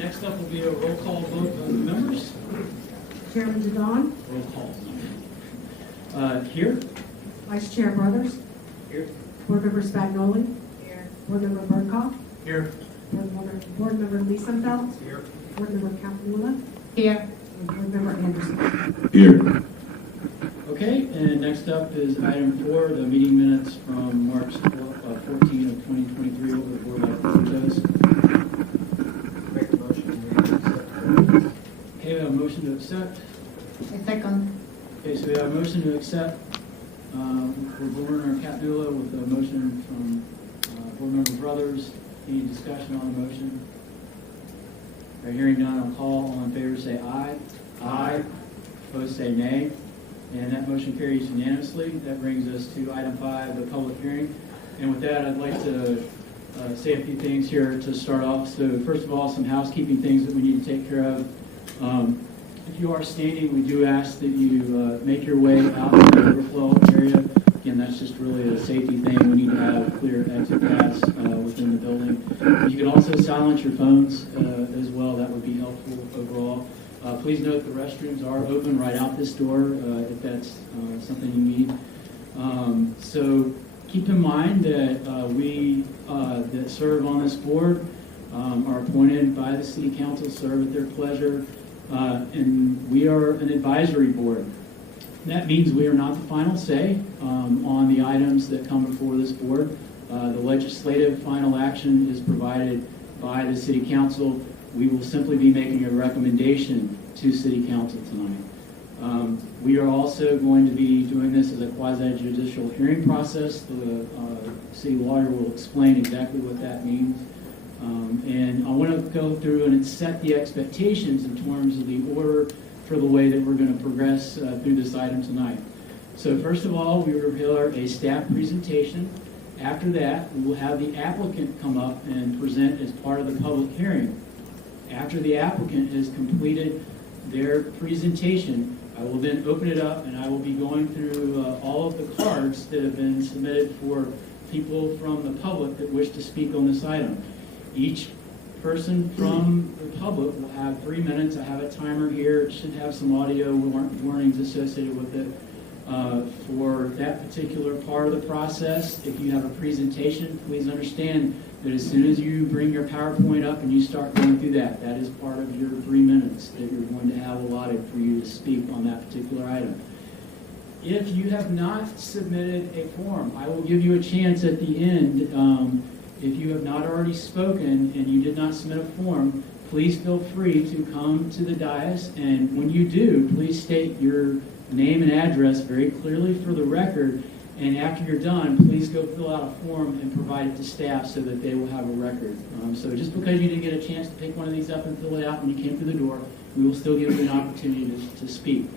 Next up will be a roll call vote of the members. Chairman Duane. Roll call. Here. Vice Chair Brothers. Here. Board Member Spagnoli. Here. Board Member Burkhoff. Here. Board Member Liesenfeld. Here. Board Member Campbell. Here. And Board Member Anderson. Here. Okay, and next up is item 4, the meeting minutes from March 14 of 2023 over the board by those. Make a motion to accept. Okay, we have a motion to accept. A second. Okay, so we have a motion to accept for Board Member Cattell with a motion from Board Member Brothers. Any discussion on the motion? Right, hearing none, I'll call. All in favor say aye. Aye. Opposed say nay. And that motion carries unanimously. That brings us to item 5, the public hearing. And with that, I'd like to say a few things here to start off. So first of all, some housekeeping things that we need to take care of. If you are standing, we do ask that you make your way out to the overflow area. Again, that's just really a safety thing. We need to have clear exit paths within the building. You can also silence your phones as well. That would be helpful overall. Please note the restrooms are open right out this door if that's something you need. So keep in mind that we that serve on this board are appointed by the City Council, serve at their pleasure, and we are an advisory board. That means we are not the final say on the items that come before this board. The legislative final action is provided by the City Council. We will simply be making a recommendation to City Council tonight. We are also going to be doing this as a quasi-judicial hearing process. The city lawyer will explain exactly what that means. And I want to go through and set the expectations in terms of the order for the way that we're going to progress through this item tonight. So first of all, we will hear a staff presentation. After that, we will have the applicant come up and present as part of the public hearing. After the applicant has completed their presentation, I will then open it up and I will be going through all of the cards that have been submitted for people from the public that wish to speak on this item. Each person from the public will have 3 minutes. I have a timer here. It should have some audio warnings associated with it. For that particular part of the process, if you have a presentation, please understand that as soon as you bring your PowerPoint up and you start going through that, that is part of your 3 minutes that you're going to have allotted for you to speak on that particular item. If you have not submitted a form, I will give you a chance at the end. If you have not already spoken and you did not submit a form, please feel free to come to the dais, and when you do, please state your name and address very clearly for the record, and after you're done, please go fill out a form and provide it to staff so that they will have a record. So just because you didn't get a chance to pick one of these up and fill it out when you came through the door, we will still give you an opportunity to speak.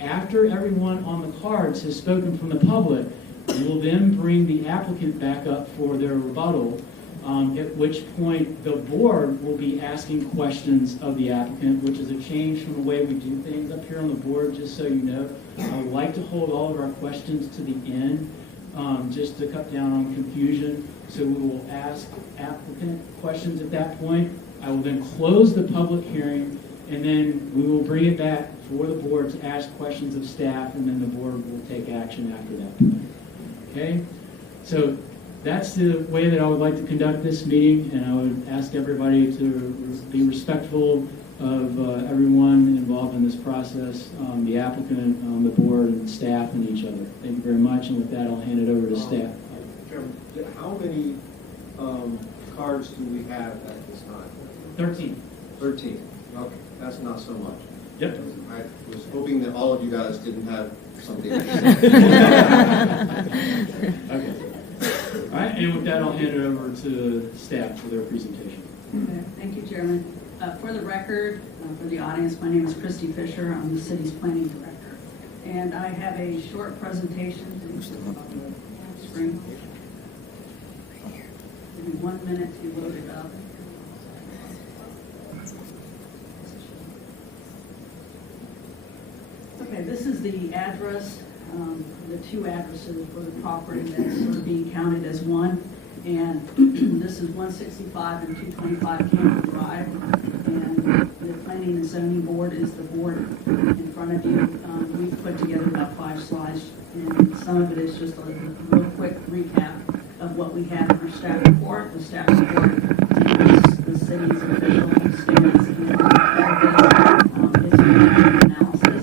After everyone on the cards has spoken from the public, we will then bring the applicant back up for their rebuttal, at which point the board will be asking questions of the applicant, which is a change from the way we do things up here on the board, just so you know. I would like to hold all of our questions to the end, just to cut down on confusion. So we will ask applicant questions at that point. I will then close the public hearing, and then we will bring it back for the board to ask questions of staff, and then the board will take action after that point. Okay? So that's the way that I would like to conduct this meeting, and I would ask everybody to be respectful of everyone involved in this process, the applicant, the board, and staff, and each other. Thank you very much, and with that, I'll hand it over to staff. Chairman, how many cards do we have at this time? 13. 13. Okay, that's not so much. Yep. I was hoping that all of you guys didn't have something. Okay. All right, and with that, I'll hand it over to staff for their presentation. Okay. Thank you, Chairman. For the record, for the audience, my name is Christy Fisher. I'm the city's planning director. And I have a short presentation. Screen. Give me 1 minute to load it up. Okay, this is the address, the two addresses for the property that's sort of being counted as one. And this is 165 and 225 Campbell Drive. And Planning and Zoning Board is the board in front of you. We've put together about 5 slides, and some of it is just a real quick recap of what we have in our staff report. The staff report is the city's official stance and its analysis.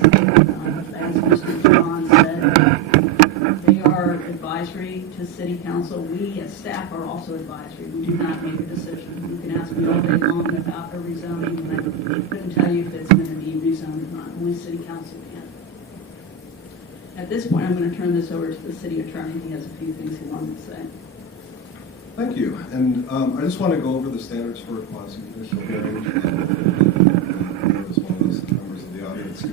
As Mr. John said, they are advisory to City Council. We as staff are also advisory. We do not make a decision. You can ask me all day long about a rezoning, and I couldn't tell you if it's going to be rezoned or not. Only City Council can. At this point, I'm going to turn this over to the city attorney. He has a few things he wanted to say. Thank you. And I just want to go over the standards for a quasi-judicial hearing, as well as members of the audience who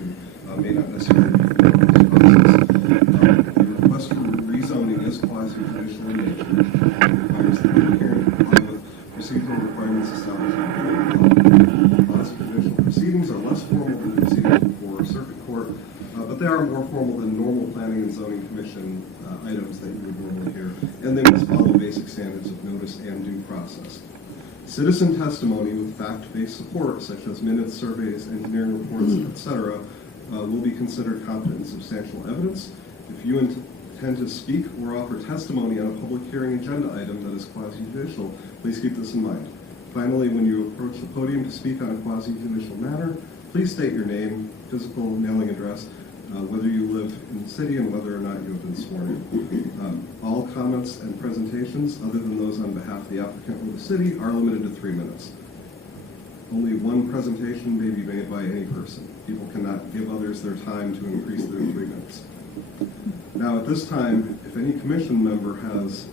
may not necessarily be familiar with this process. The request for rezoning is quasi-judicial in nature and requires that the hearing comply with procedural requirements established in the quasi-judicial proceedings are less formal than the proceedings before circuit court, but they are more formal than normal planning and zoning commission items that you would normally hear, and they must follow basic standards of notice and due process. Citizen testimony with fact-based support, such as minutes, surveys, engineering reports, etc., will be considered competent and substantial evidence. If you intend to speak or offer testimony on a public hearing agenda item that is quasi-judicial, please keep this in mind. Finally, when you approach the podium to speak on a quasi-judicial matter, please state your name, physical mailing address, whether you live in the city, and whether or not you have been sworn in. All comments and presentations, other than those on behalf of the applicant or the city, are limited to 3 minutes. Only one presentation may be made by any person. People cannot give others their time to increase their 3 minutes. Now, at this time, if any commission member has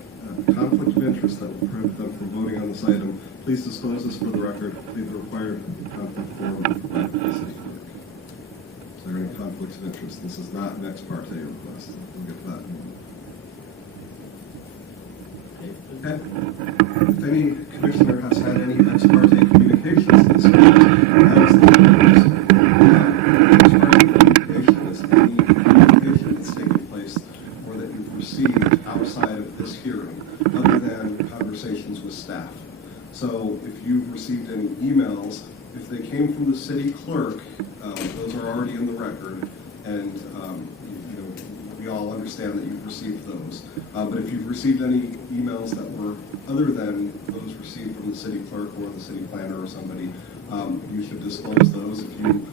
a conflict of interest that will prevent them from voting on this item, please disclose this for the record. Please the required conflict form with the city clerk. Is there any conflicts of interest? This is not an ex parte request. We'll get to that in a moment. Okay. If any commissioner has had any ex parte communications this week, that is the ex parte communication is any communication that's taken place or that you've received outside of this hearing, other than conversations with staff. So if you've received any emails, if they came from the city clerk, those are already in the record, and we all understand that you've received those. But if you've received any emails that were other than those received from the city clerk or the city planner or somebody, you should disclose those. If you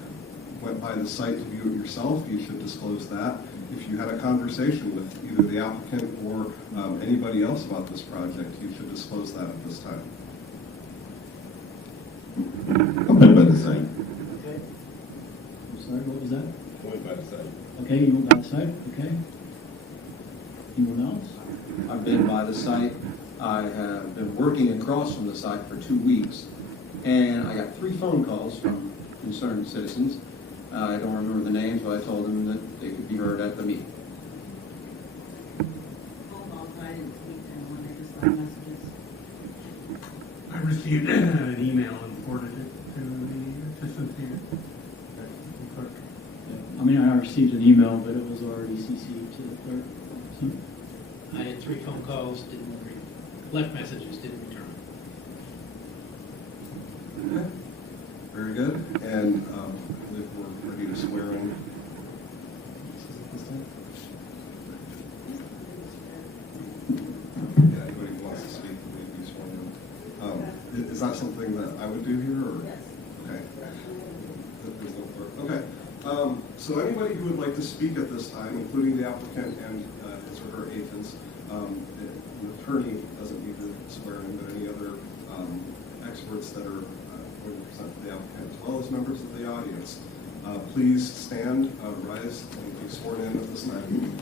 went by the site to view it yourself, you should disclose that. If you had a conversation with either the applicant or anybody else about this project, you should disclose that at this time. I'm going by the site. Okay. I'm sorry, what was that? Going by the site. Okay, you went by the site, okay. Anyone else? I've been by the site. I have been working across from the site for 2 weeks, and I got 3 phone calls from concerned citizens. I don't remember the names, but I told them that they could be heard at the meeting. I didn't speak to anyone, I just left messages. I received an email and forwarded it to the assistant here. Clerk. I mean, I received an email, but it was already CC'd to the clerk. So, I had 3 phone calls, left messages, didn't return. Okay. Very good. And I believe we're ready to swear in. Yeah, anybody who wants to speak, please be sworn in. Is that something that I would do here, or? Yes. Okay. There's no clerk. Okay. So anybody who would like to speak at this time, including the applicant and his or her agents, an attorney doesn't need to swear in, but any other experts that are going to present to the applicant, as well as members of the audience, please stand, rise, and be sworn in at this time.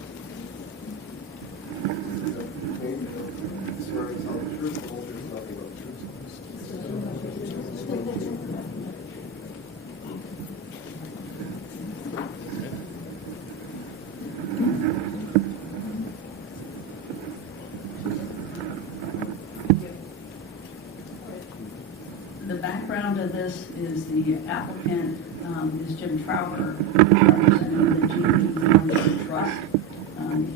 Swear to tell the truth, the whole truth, nothing but the truth. The background of this is the applicant is Jim Trauber, representing the Jeannie Trust.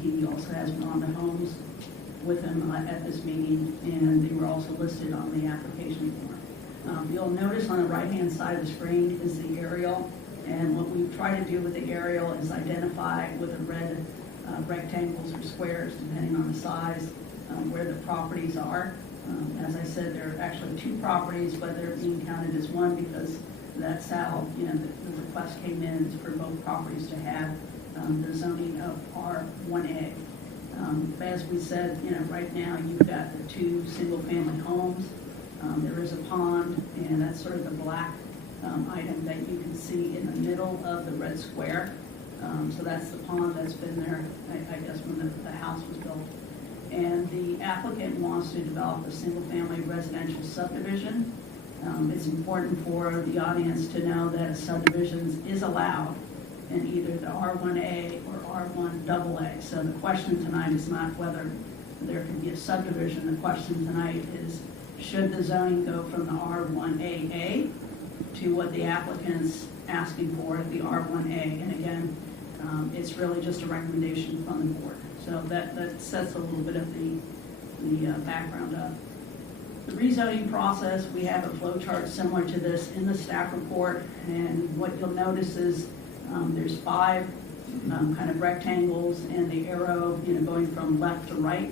He also has Maronda homes with him at this meeting, and they were also listed on the application form. You'll notice on the right-hand side of the screen is the aerial, and what we try to do with the aerial is identify with the red rectangles or squares, depending on the size, where the properties are. As I said, there are actually 2 properties, but they're being counted as one because that's how, the request came in for both properties to have the zoning of R1A. As we said, right now you've got the 2 single-family homes. There is a pond, and that's sort of the black item that you can see in the middle of the red square. So that's the pond that's been there, I guess, when the house was built. And the applicant wants to develop a single-family residential subdivision. It's important for the audience to know that a subdivision is allowed in either the R1A or R1AA. So the question tonight is not whether there can be a subdivision. The question tonight is, should the zoning go from the R1AA to what the applicant's asking for at the R1A? And again, it's really just a recommendation from the board. So that sets a little bit of the background up. The rezoning process, we have a flow chart similar to this in the staff report, and what you'll notice is there's 5 kind of rectangles and the arrow going from left to right,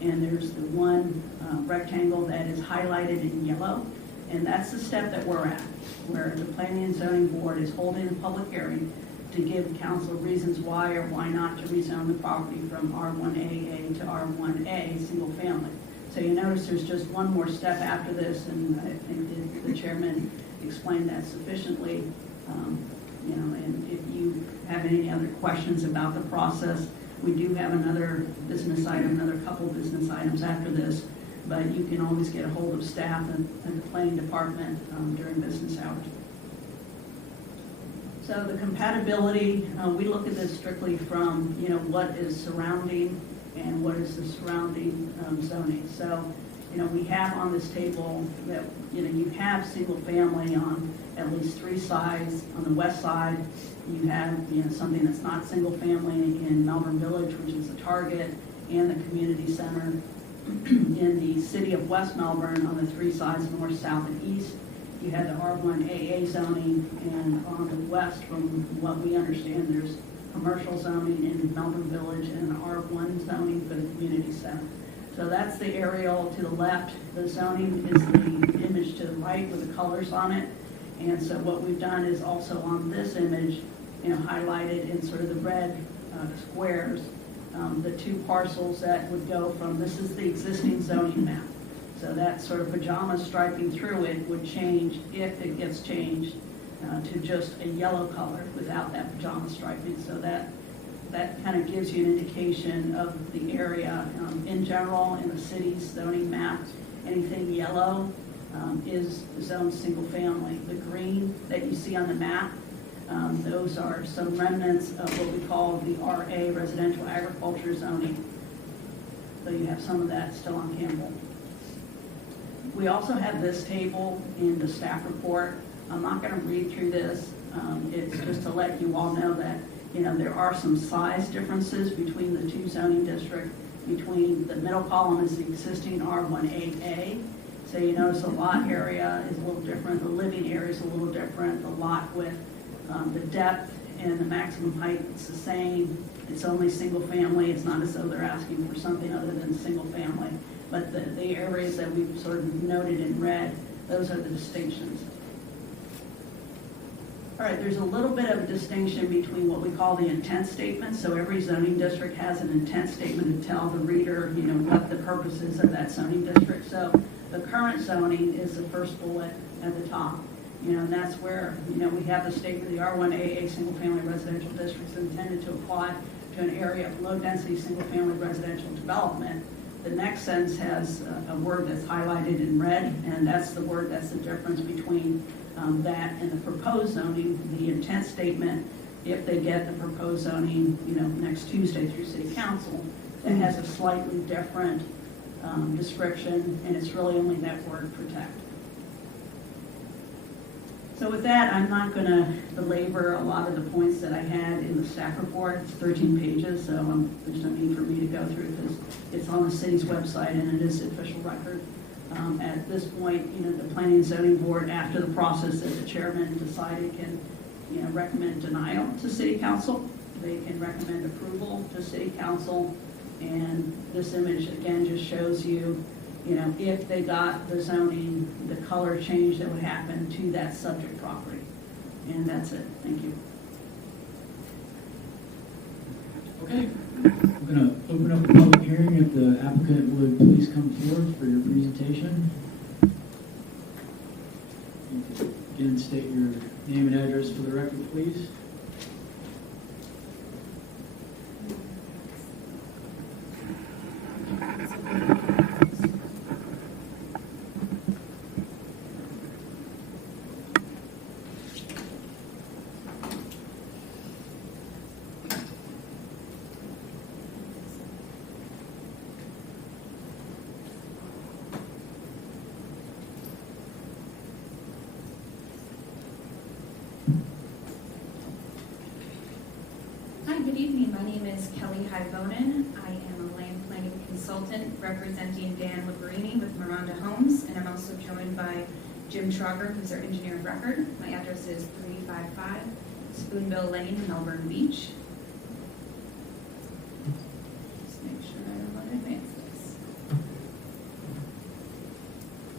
and there's the 1 rectangle that is highlighted in yellow, and that's the step that we're at, where the Planning and Zoning Board is holding a public hearing to give council reasons why or why not to rezone the property from R1AA to R1A, single family. So you notice there's just one more step after this, and I think the chairman explained that sufficiently. And if you have any other questions about the process, we do have another business item, another couple business items after this, but you can always get a hold of staff and the planning department during business hours. So the compatibility, we look at this strictly from, what is surrounding and what is the surrounding zoning. So, we have on this table that, you have single family on at least 3 sides. On the west side, you have, something that's not single family in Melbourne Village, which is a target, and the community center. In the city of West Melbourne, on the 3 sides, north, south, and east, you had the R1AA zoning, and on the west, from what we understand, there's commercial zoning in Melbourne Village and R1 zoning for the community center. So that's the aerial to the left. The zoning is the image to the right with the colors on it. And so what we've done is also on this image, highlighted in sort of the red squares, the 2 parcels that would go from, this is the existing zoning map. So that sort of pajama striping through it would change if it gets changed to just a yellow color without that pajama striping. So that kind of gives you an indication of the area. In general, in the city's zoning map, anything yellow is zoned single family. The green that you see on the map, those are some remnants of what we call the RA, residential agriculture zoning. So you have some of that still on Campbell. We also have this table in the staff report. I'm not going to read through this. It's just to let you all know that, there are some size differences between the 2 zoning districts. Between the middle column is the existing R1AA. So you notice the lot area is a little different, the living area is a little different, the lot width, the depth and the maximum height, it's the same. It's only single family. It's not as though they're asking for something other than single family. But the areas that we've sort of noted in red, those are the distinctions. All right, there's a little bit of a distinction between what we call the intent statement. So every zoning district has an intent statement to tell the reader, what the purpose is of that zoning district. So the current zoning is the first bullet at the top. And that's where, we have the statement, the R1AA single-family residential district is intended to apply to an area of low-density single-family residential development. The next sentence has a word that's highlighted in red, and that's the word that's the difference between that and the proposed zoning. The intent statement, if they get the proposed zoning, next Tuesday through City Council, it has a slightly different description, and it's really only that word protect. So with that, I'm not going to belabor a lot of the points that I had in the staff report. It's 13 pages, so there's no need for me to go through because it's on the city's website and it is the official record. At this point, the planning and zoning board, after the process that the chairman decided, can, recommend denial to city council. They can recommend approval to city council. And this image, again, just shows you, if they got the zoning, the color change that would happen to that subject property. And that's it. Thank you. Okay, I'm going to open up the public hearing. If the applicant would please come forward for your presentation. You can again state your name and address for the record, please. Good evening. My name is Kelly Hybonen. I am a land planning consultant representing Dan Labarini with Maronda Homes, and I'm also joined by Jim Trogger, who's our engineer of record. My address is 355 Spoonbill Lane in Melbourne Beach. Just make sure I don't want to advance this.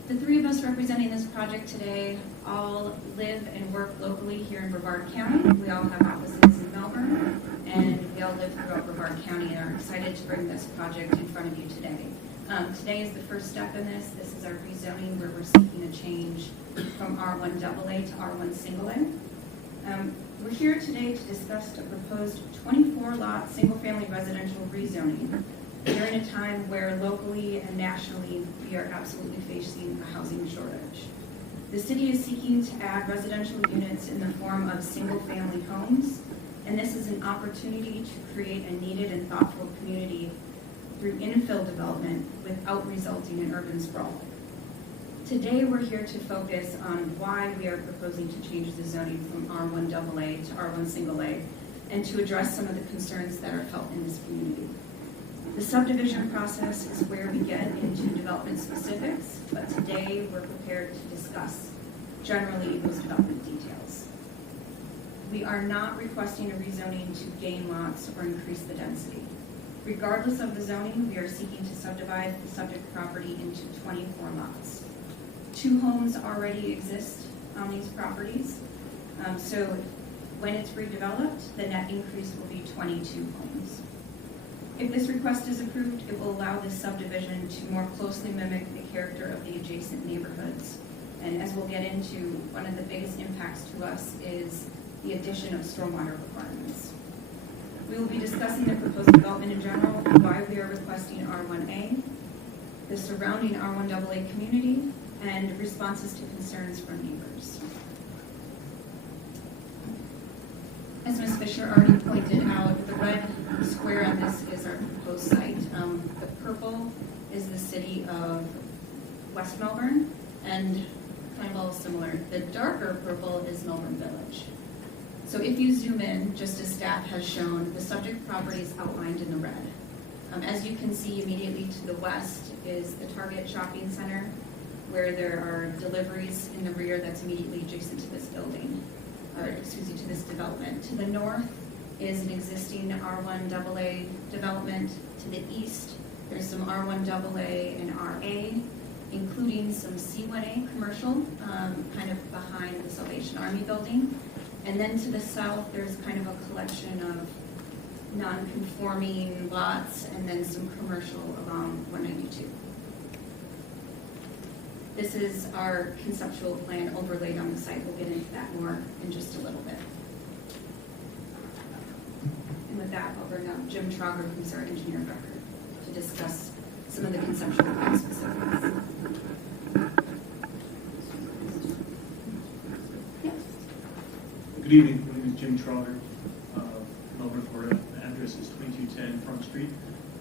The three of us representing this project today all live and work locally here in Brevard County. We all have offices in Melbourne, and we all live throughout Brevard County and are excited to bring this project in front of you today. Today is the first step in this. This is our rezoning where we're seeking a change from R1 AA to R1 single A. We're here today to discuss a proposed 24-lot single-family residential rezoning during a time where locally and nationally we are absolutely facing a housing shortage. The city is seeking to add residential units in the form of single-family homes, and this is an opportunity to create a needed and thoughtful community through infill development without resulting in urban sprawl. Today, we're here to focus on why we are proposing to change the zoning from R1 AA to R1 single A, and to address some of the concerns that are felt in this community. The subdivision process is where we get into development specifics, but today we're prepared to discuss generally those development details. We are not requesting a rezoning to gain lots or increase the density. Regardless of the zoning, we are seeking to subdivide the subject property into 24 lots. 2 homes already exist on these properties, so when it's redeveloped, the net increase will be 22 homes. If this request is approved, it will allow this subdivision to more closely mimic the character of the adjacent neighborhoods. And as we'll get into, one of the biggest impacts to us is the addition of stormwater requirements. We will be discussing the proposed development in general, why we are requesting R1A, the surrounding R1 AA community, and responses to concerns from neighbors. As Ms. Fisher already pointed out, the red square on this is our proposed site. The purple is the city of West Melbourne, and kind of all similar. The darker purple is Melbourne Village. So if you zoom in, just as staff has shown, the subject property is outlined in the red. As you can see, immediately to the west is the Target Shopping Center, where there are deliveries in the rear that's immediately adjacent to this building, or excuse me, to this development. To the north is an existing R1 AA development. To the east, there's some R1 AA and RA, including some C1A commercial, kind of behind the Salvation Army building. And then to the south, there's kind of a collection of non-conforming lots and then some commercial along 192. This is our conceptual plan overlaid on the site. We'll get into that more in just a little bit. And with that, I'll bring up Jim Trogger, who's our engineer of record, to discuss some of the conceptual plan specifics. Yes. Good evening. My name is Jim Trogger, Melbourne, Florida. The address is 2210 Front Street.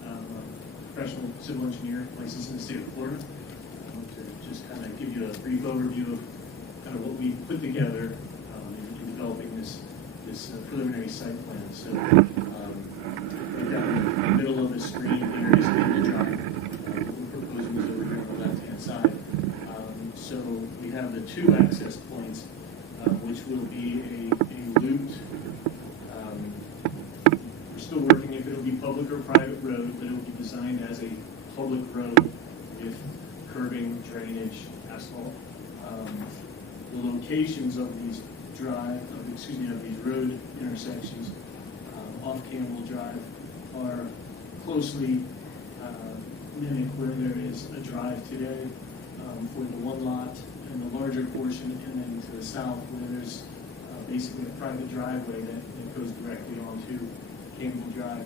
I'm a professional civil engineer licensed in the state of Florida. I want to just kind of give you a brief overview of kind of what we put together in developing this preliminary site plan. So right down in the middle of the screen here is the drive. What we're proposing is over here on the left-hand side. the two access points, which will be a looped, we're still working if it'll be public or private road, but it will be designed as a public road with curbing, drainage, asphalt. The locations of these of these road intersections off Campbell Drive are closely mimic where there is a drive today for the one lot and the larger portion, and then to the south where there's basically a private driveway that goes directly onto Campbell Drive.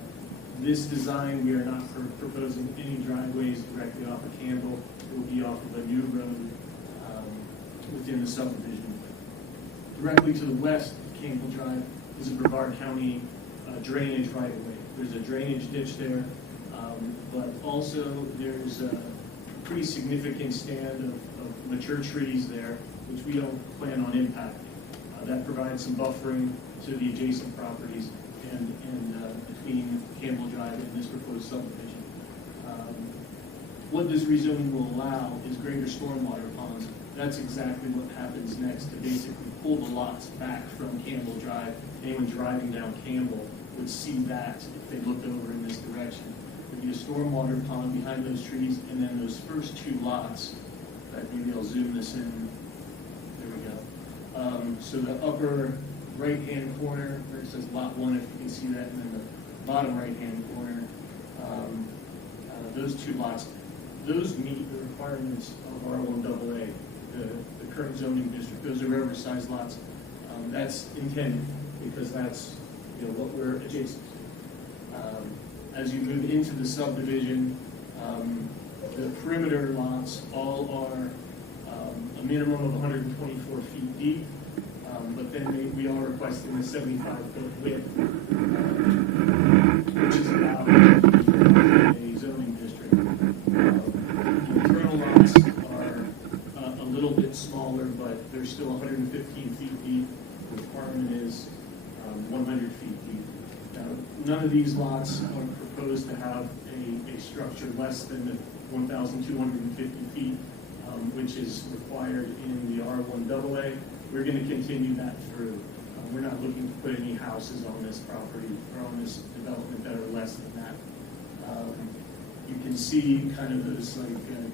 This design, we are not proposing any driveways directly off of Campbell. It will be off of a new road within the subdivision. Directly to the west of Campbell Drive is a Brevard County drainage right-of-way. There's a drainage ditch there, but also there's a pretty significant stand of mature trees there, which we don't plan on impacting. That provides some buffering to the adjacent properties and between Campbell Drive and this proposed subdivision. What this rezoning will allow is greater stormwater ponds. That's exactly what happens next, to basically pull the lots back from Campbell Drive. Anyone driving down Campbell would see that if they looked over in this direction. There'd be a stormwater pond behind those trees, and then those first two lots, maybe I'll zoom this in. There we go. So the upper right-hand corner, where it says Lot 1, if you can see that, and then the bottom right-hand corner, those two lots, those meet the requirements of R1AA, the current zoning district. Those are oversized lots. That's intended because that's what we're adjacent to. As you move into the subdivision, the perimeter lots all are a minimum of 124 feet deep, but then we are requesting a 75-foot width, which is allowed in a zoning district. The internal lots are a little bit smaller, but they're still 115 feet deep. The requirement is 100 feet deep. Now, none of these lots are proposed to have a structure less than the 1,250 feet, which is required in the R1AA. We're going to continue that through. We're not looking to put any houses on this property or on this development that are less than that. You can see kind of those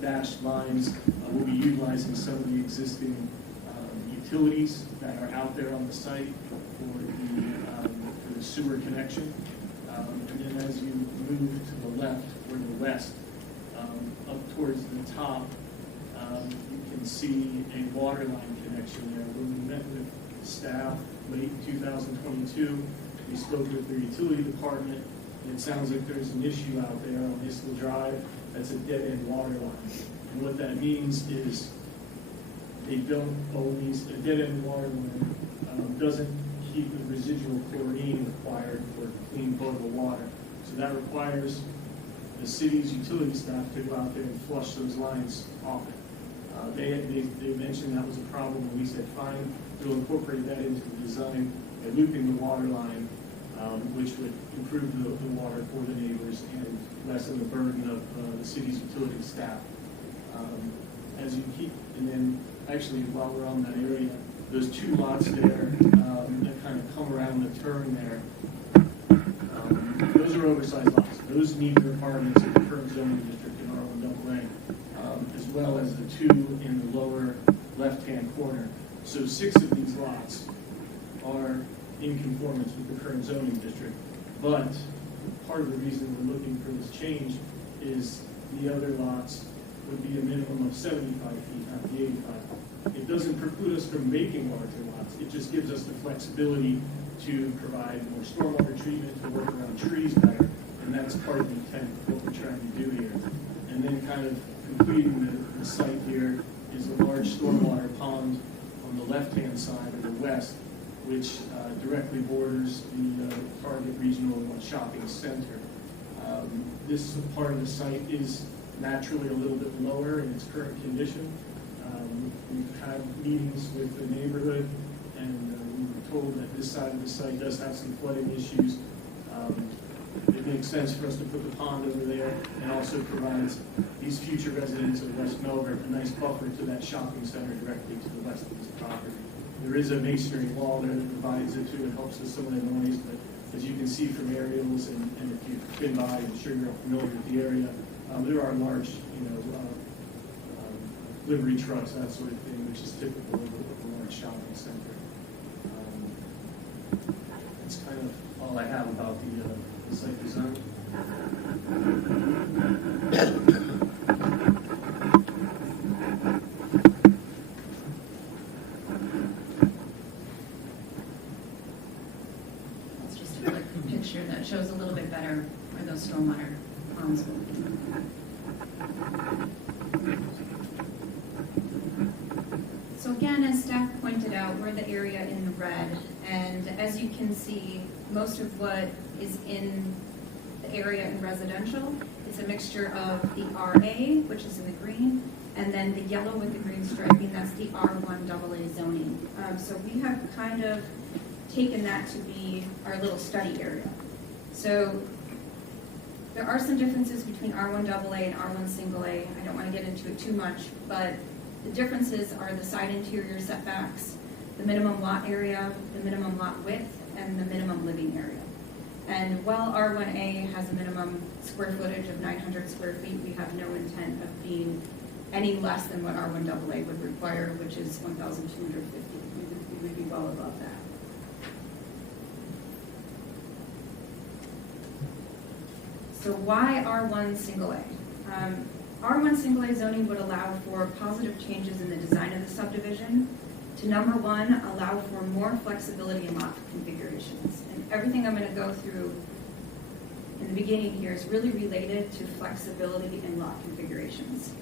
dashed lines. We'll be utilizing some of the existing utilities that are out there on the site for the sewer connection. And then as you move to the left or the west, up towards the top, you can see a water line connection there. When we met with staff late 2022, we spoke with the utility department, and it sounds like there's an issue out there on Isla Drive that's a dead-end water line. And what that means is they don't always, a dead-end water line doesn't keep the residual chlorine required for clean potable water. So that requires the city's utility staff to go out there and flush those lines often. They mentioned that was a problem, and we said, fine, we'll incorporate that into the design by looping the water line, which would improve the water for the neighbors and lessen the burden of the city's utility staff. As you keep, and then actually while we're on that area, those two lots there that kind of come around the turn there, those are oversized lots. Those meet the requirements of the current zoning district in R1AA, as well as the two in the lower left-hand corner. So 6 of these lots are in conformance with the current zoning district. But part of the reason we're looking for this change is the other lots would be a minimum of 75 feet, not the 85. It doesn't preclude us from making larger lots. It just gives us the flexibility to provide more stormwater treatment, to work around trees better, and that's part of the intent of what we're trying to do here. And then kind of completing the site here is a large stormwater pond on the left-hand side or the west, which directly borders the Target Regional Shopping Center. This part of the site is naturally a little bit lower in its current condition. We've had meetings with the neighborhood, and we were told that this side of the site does have some flooding issues. it makes sense for us to put the pond over there, and also provides these future residents of West Melbourne a nice buffer to that shopping center directly to the west of this property. There is a masonry wall there that provides it too, it helps with some of the noise, but as you can see from aerials, and if you've been by, I'm sure you're familiar with the area, there are large, livery trucks, that sort of thing, which is typical of a large shopping center. That's kind of all I have about the site design. That's just a quick picture that shows a little bit better where those stormwater ponds will be. So again, as staff pointed out, we're the area in the red, and as you can see, most of what is in the area in residential, it's a mixture of the RA, which is in the green, and then the yellow with the green striping, that's the R1 AA zoning. So we have kind of taken that to be our little study area. So there are some differences between R1 AA and R1 single A. I don't want to get into it too much, but the differences are the side interior setbacks, the minimum lot area, the minimum lot width, and the minimum living area. And while R1A has a minimum square footage of 900 square feet, we have no intent of being any less than what R1 AA would require, which is 1,250. We would be well above that. So why R1 single A? R1 single A zoning would allow for positive changes in the design of the subdivision to, number one, allow for more flexibility in lot configurations. And everything I'm going to go through in the beginning here is really related to flexibility in lot configurations.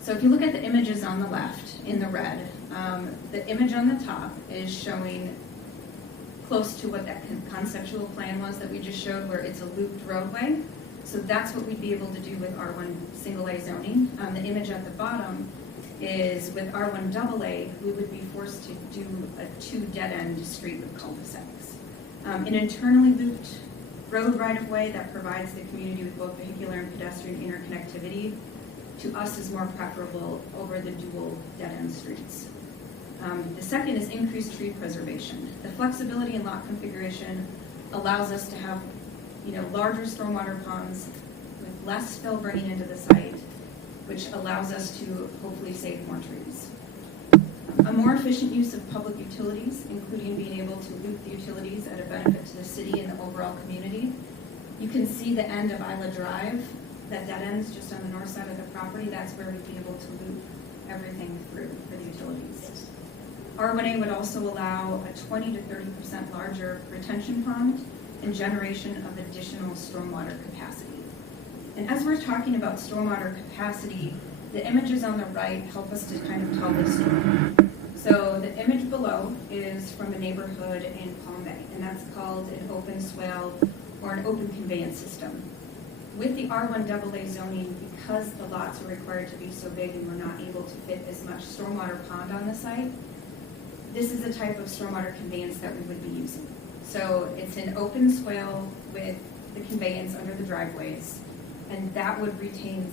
So if you look at the images on the left in the red, the image on the top is showing close to what that conceptual plan was that we just showed, where it's a looped roadway. So that's what we'd be able to do with R1 single A zoning. The image at the bottom is with R1 AA, we would be forced to do a 2 dead-end street with cul-de-sacs. An internally looped road right-of-way that provides the community with both vehicular and pedestrian interconnectivity, to us, is more preferable over the dual dead-end streets. The second is increased tree preservation. The flexibility in lot configuration allows us to have larger stormwater ponds with less fill bringing into the site, which allows us to hopefully save more trees. A more efficient use of public utilities, including being able to loop the utilities at a benefit to the city and the overall community. You can see the end of Isla Drive, that ends just on the north side of the property. That's where we'd be able to loop everything through for the utilities. R1A would also allow a 20 to 30% larger retention pond and generation of additional stormwater capacity. And as we're talking about stormwater capacity, the images on the right help us to kind of tell this story. So the image below is from a neighborhood in Palm Bay, and that's called an open swale or an open conveyance system. With the R1 AA zoning, because the lots are required to be so big and we're not able to fit as much stormwater pond on the site, this is the type of stormwater conveyance that we would be using. So it's an open swale with the conveyance under the driveways, and that would retain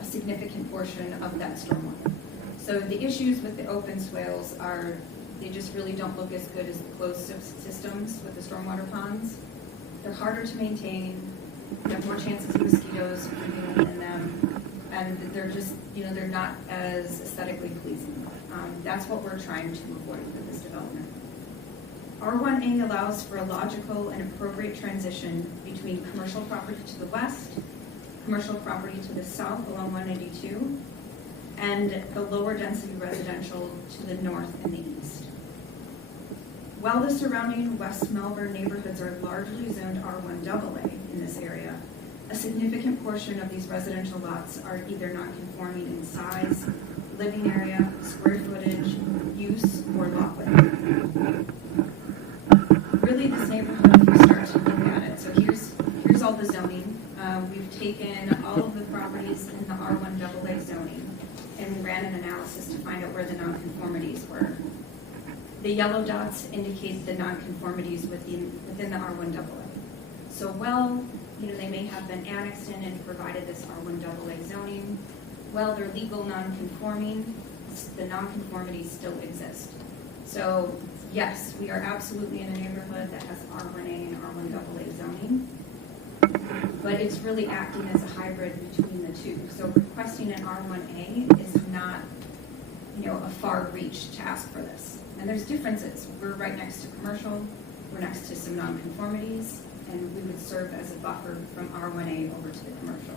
a significant portion of that stormwater. So the issues with the open swales are they just really don't look as good as the closed systems with the stormwater ponds. They're harder to maintain, you have more chances of mosquitoes breeding in them, and they're just, they're not as aesthetically pleasing. That's what we're trying to avoid with this development. R1A allows for a logical and appropriate transition between commercial property to the west, commercial property to the south along 192, and the lower density residential to the north and the east. While the surrounding West Melbourne neighborhoods are largely zoned R1 AA in this area, a significant portion of these residential lots are either not conforming in size, living area, square footage, use, or lot width. Really, this neighborhood, if you start to look at it, so here's all the zoning. We've taken all of the properties in the R1 AA zoning, and we ran an analysis to find out where the nonconformities were. The yellow dots indicate the nonconformities within the R1AA. So they may have been annexed in and provided this R1AA zoning. They're legal non-conforming, the nonconformities still exist. So yes, we are absolutely in a neighborhood that has R1A and R1AA zoning, but it's really acting as a hybrid between the two. So requesting an R1A is not, a far reach to ask for this. And there's differences. We're right next to commercial, we're next to some nonconformities, and we would serve as a buffer from R1A over to the commercial.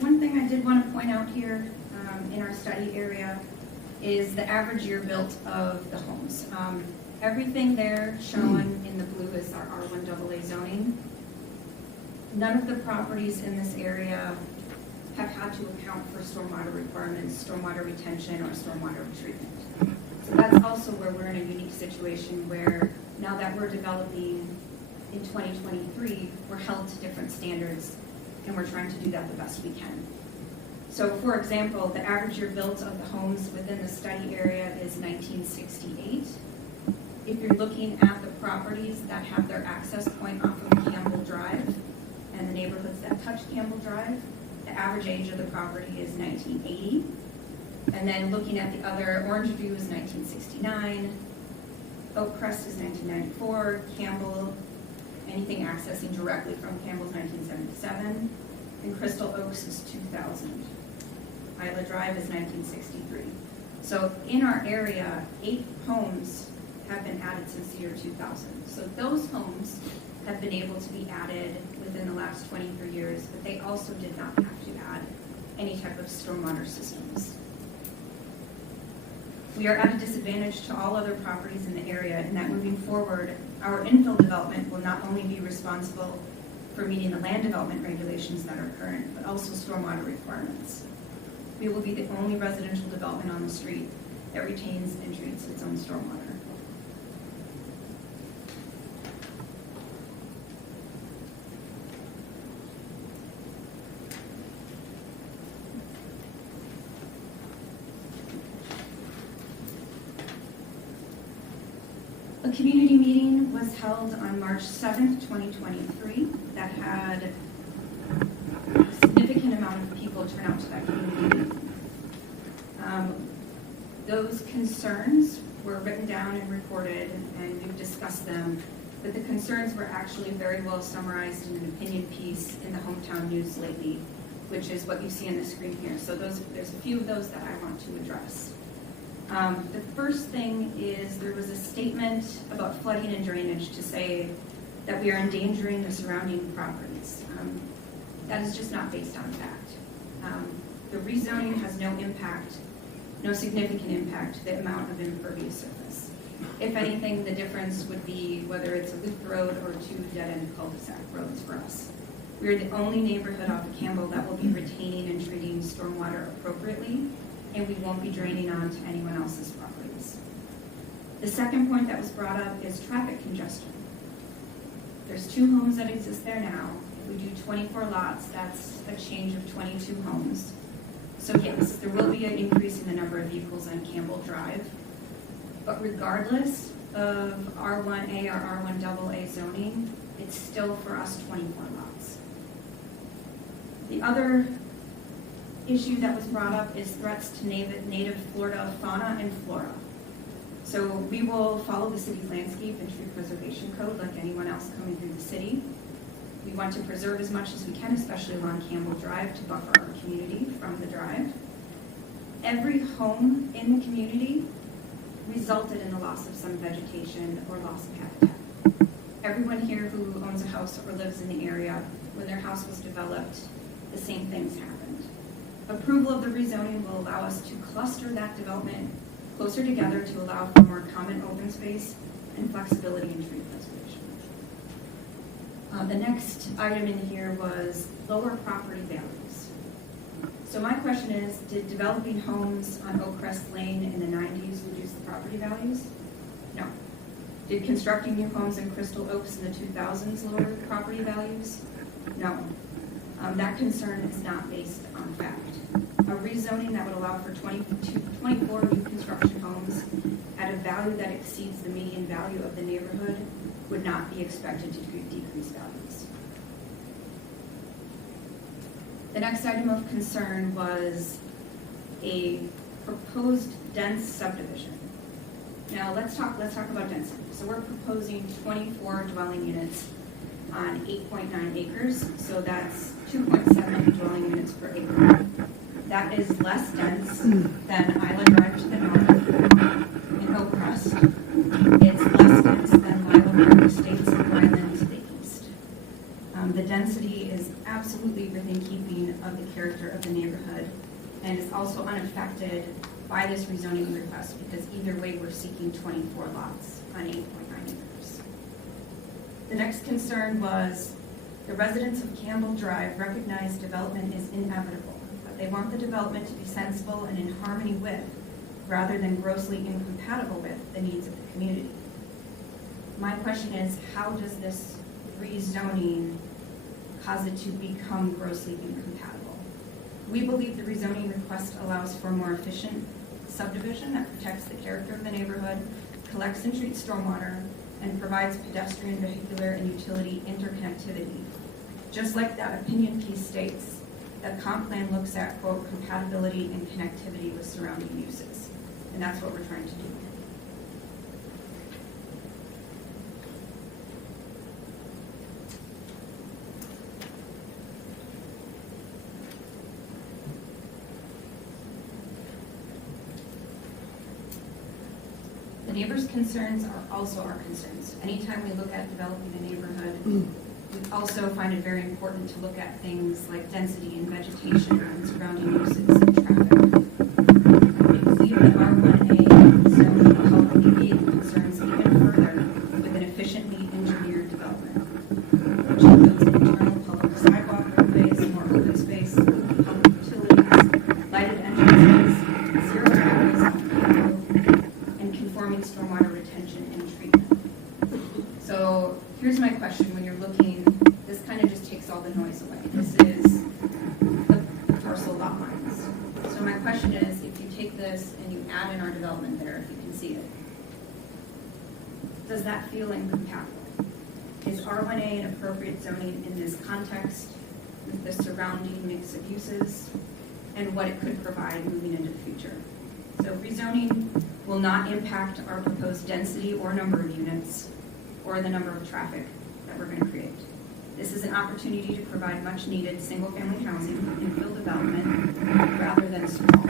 One thing I did want to point out here in our study area is the average year built of the homes. Everything there shown in the blue is our R1AA zoning. None of the properties in this area have had to account for stormwater requirements, stormwater retention, or stormwater treatment. So that's also where we're in a unique situation where now that we're developing in 2023, we're held to different standards, and we're trying to do that the best we can. So for example, the average year built of the homes within the study area is 1968. If you're looking at the properties that have their access point off of Campbell Drive and the neighborhoods that touch Campbell Drive, the average age of the property is 1980. And then looking at the other, Orange View is 1969, Oak Crest is 1994, Campbell, anything accessing directly from Campbell's 1977, and Crystal Oaks is 2000. Isla Drive is 1963. So in our area, 8 homes have been added since the year 2000. So those homes have been able to be added within the last 23 years, but they also did not have to add any type of stormwater systems. We are at a disadvantage to all other properties in the area in that moving forward, our infill development will not only be responsible for meeting the land development regulations that are current, but also stormwater requirements. We will be the only residential development on the street that retains and treats its own stormwater. A community meeting was held on March 7th, 2023 that had a significant amount of people turn out to that community meeting. Those concerns were written down and recorded, and we've discussed them, but the concerns were actually very well summarized in an opinion piece in the Hometown News lately, which is what you see on the screen here. So there's a few of those that I want to address. The first thing is there was a statement about flooding and drainage to say that we are endangering the surrounding properties. That is just not based on fact. The rezoning has no impact, no significant impact, the amount of impervious surface. If anything, the difference would be whether it's a loop road or 2 dead-end cul-de-sac roads for us. We are the only neighborhood off of Campbell that will be retaining and treating stormwater appropriately, and we won't be draining on to anyone else's properties. The second point that was brought up is traffic congestion. There's 2 homes that exist there now. If we do 24 lots, that's a change of 22 homes. So yes, there will be an increase in the number of vehicles on Campbell Drive, but regardless of R1A or R1AA zoning, it's still for us 24 lots. The other issue that was brought up is threats to native Florida fauna and flora. So we will follow the city's landscape and tree preservation code like anyone else coming through the city. We want to preserve as much as we can, especially along Campbell Drive, to buffer our community from the drive. Every home in the community resulted in the loss of some vegetation or loss of habitat. Everyone here who owns a house or lives in the area, when their house was developed, the same things happened. Approval of the rezoning will allow us to cluster that development closer together to allow for more common open space and flexibility in tree preservation. The next item in here was lower property values. So my question is, did developing homes on Oak Crest Lane in the 90s reduce the property values? No. Did constructing new homes in Crystal Oaks in the 2000s lower property values? No. That concern is not based on fact. A rezoning that would allow for 24 new construction homes at a value that exceeds the median value of the neighborhood would not be expected to decrease values. The next item of concern was a proposed dense subdivision. Now let's talk about density. So we're proposing 24 dwelling units on 8.9 acres, so that's 2.7 dwelling units per acre. That is less dense than Island Drive to the north and Oakcrest. It's less dense than Lila Park Estates and Island to the east. The density is absolutely within keeping of the character of the neighborhood and is also unaffected by this rezoning request because either way we're seeking 24 lots on 8.9 acres. The next concern was the residents of Campbell Drive recognize development is inevitable, but they want the development to be sensible and in harmony with, rather than grossly incompatible with, the needs of the community. My question is, how does this rezoning cause it to become grossly incompatible? We believe the rezoning request allows for a more efficient subdivision that protects the character of the neighborhood, collects and treats stormwater, and provides pedestrian, vehicular, and utility interconnectivity. Just like that opinion piece states, the comp plan looks at, quote, compatibility and connectivity with surrounding uses. And that's what we're trying to do. The neighbors' concerns are also our concerns. Anytime we look at developing a neighborhood, we also find it very important to look at things like density and vegetation and surrounding uses and traffic. We believe that R1A zone will help alleviate concerns even further with an efficiently engineered development, which includes internal public sidewalk roadways, more open space, public utilities, lighted entrances, zero driveways on Campbell, and conforming stormwater retention and treatment. So here's my question when you're looking, this kind of just takes all the noise away. This is the parcel lot lines. So my question is, if you take this and you add in our development there, if you can see it, does that feel incompatible? Is R1A an appropriate zoning in this context with the surrounding mix of uses and what it could provide moving into the future? So rezoning will not impact our proposed density or number of units or the number of traffic that we're going to create. This is an opportunity to provide much needed single-family housing infill development rather than sprawl.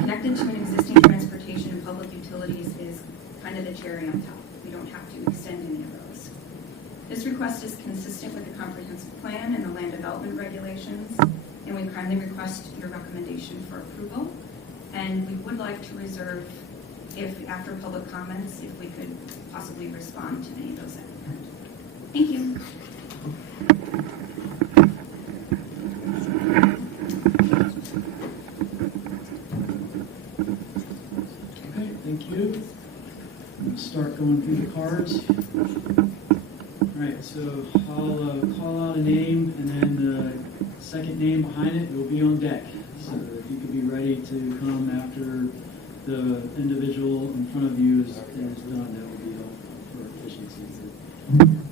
Connected to an existing transportation and public utilities is kind of the cherry on top. We don't have to extend any of those. This request is consistent with the comprehensive plan and the land development regulations, and we kindly request your recommendation for approval. And we would like to reserve, if after public comments, if we could possibly respond to any of those at the end. Thank you. Okay, thank you. Let's start going through the cards. All right, so I'll call out a name, and then the second name behind it will be on deck. So if you could be ready to come after the individual in front of you is done, that would be helpful for efficiency.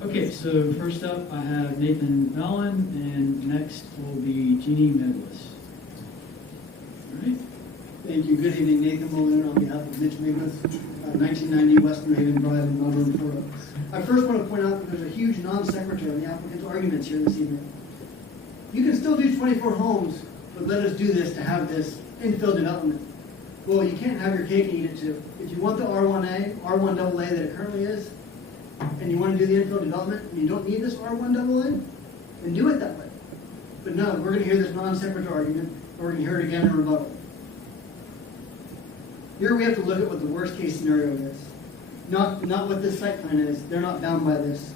Okay, so first up I have Nathan Melon, and next will be Jeannie Miglis. All right. Thank you. Good evening, Nathan Melon on behalf of Mitch Miglis, 1990 Western Haven Drive in Melbourne, Florida. I first want to point out that there's a huge non-sequitur in the applicant's arguments here this evening. You can still do 24 homes, but let us do this to have this infill development. Well, you can't have your cake and eat it too. If you want the R1A, R1AA that it currently is, and you want to do the infill development, and you don't need this R1AA, then do it that way. But no, we're going to hear this non-sequitur argument, and we're going to hear it again in rebuttal. Here we have to look at what the worst case scenario is. Not what this site plan is. They're not bound by this.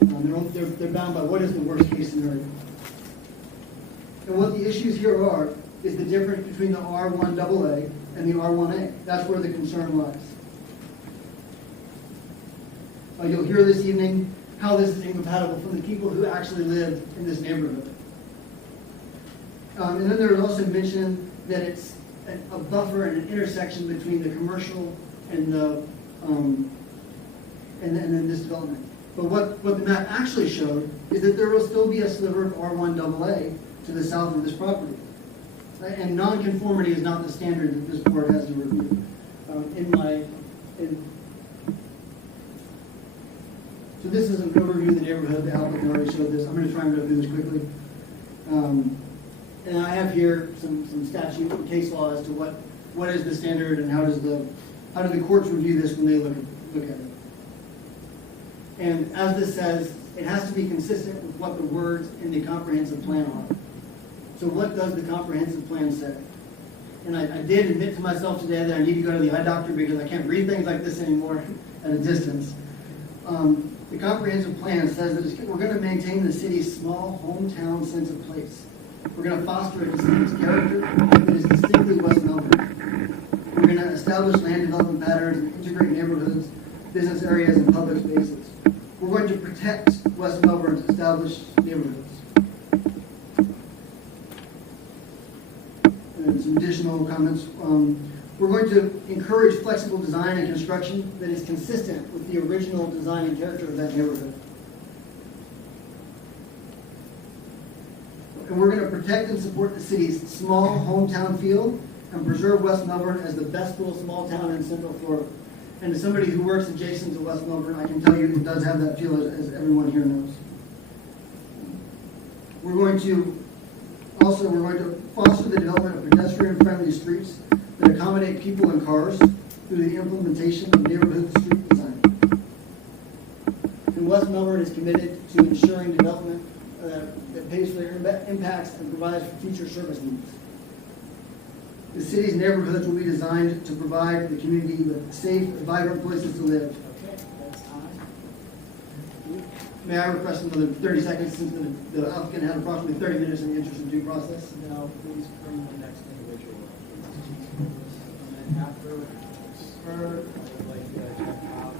They're bound by what is the worst case scenario. And what the issues here are is the difference between the R1AA and the R1A. That's where the concern lies. You'll hear this evening how this is incompatible from the people who actually live in this neighborhood. And then there was also mention that it's a buffer and an intersection between the commercial and and then this development. But what the map actually showed is that there will still be a sliver of R1 AA to the south of this property. And nonconformity is not the standard that this board has to review. So this is an overview of the neighborhood. The applicant already showed this. I'm going to try and go through this quickly. And I have here some statute and case law as to what is the standard and how do the courts review this when they look at it. And as this says, it has to be consistent with what the words in the comprehensive plan are. So what does the comprehensive plan say? And I did admit to myself today that I need to go to the eye doctor because I can't read things like this anymore at a distance. The comprehensive plan says that we're going to maintain the city's small hometown sense of place. We're going to foster a distinct character that is distinctly West Melbourne. We're going to establish land development patterns and integrate neighborhoods, business areas, and public spaces. We're going to protect West Melbourne's established neighborhoods. And some additional comments. We're going to encourage flexible design and construction that is consistent with the original design and character of that neighborhood. And we're going to protect and support the city's small hometown feel and preserve West Melbourne as the best little small town in Central Florida. And as somebody who works adjacent to West Melbourne, I can tell you it does have that feel, as everyone here knows. We're going to foster the development of pedestrian-friendly streets that accommodate people and cars through the implementation of neighborhood street design. And West Melbourne is committed to ensuring development that pays for their impacts and provides for future service needs. The city's neighborhoods will be designed to provide the community with safe, vibrant places to live. Okay, that's time. May I request another 30 seconds since the applicant had approximately 30 minutes in the interest of due process? Now, please bring the next individual up. And then after her, I would like to have Cobb.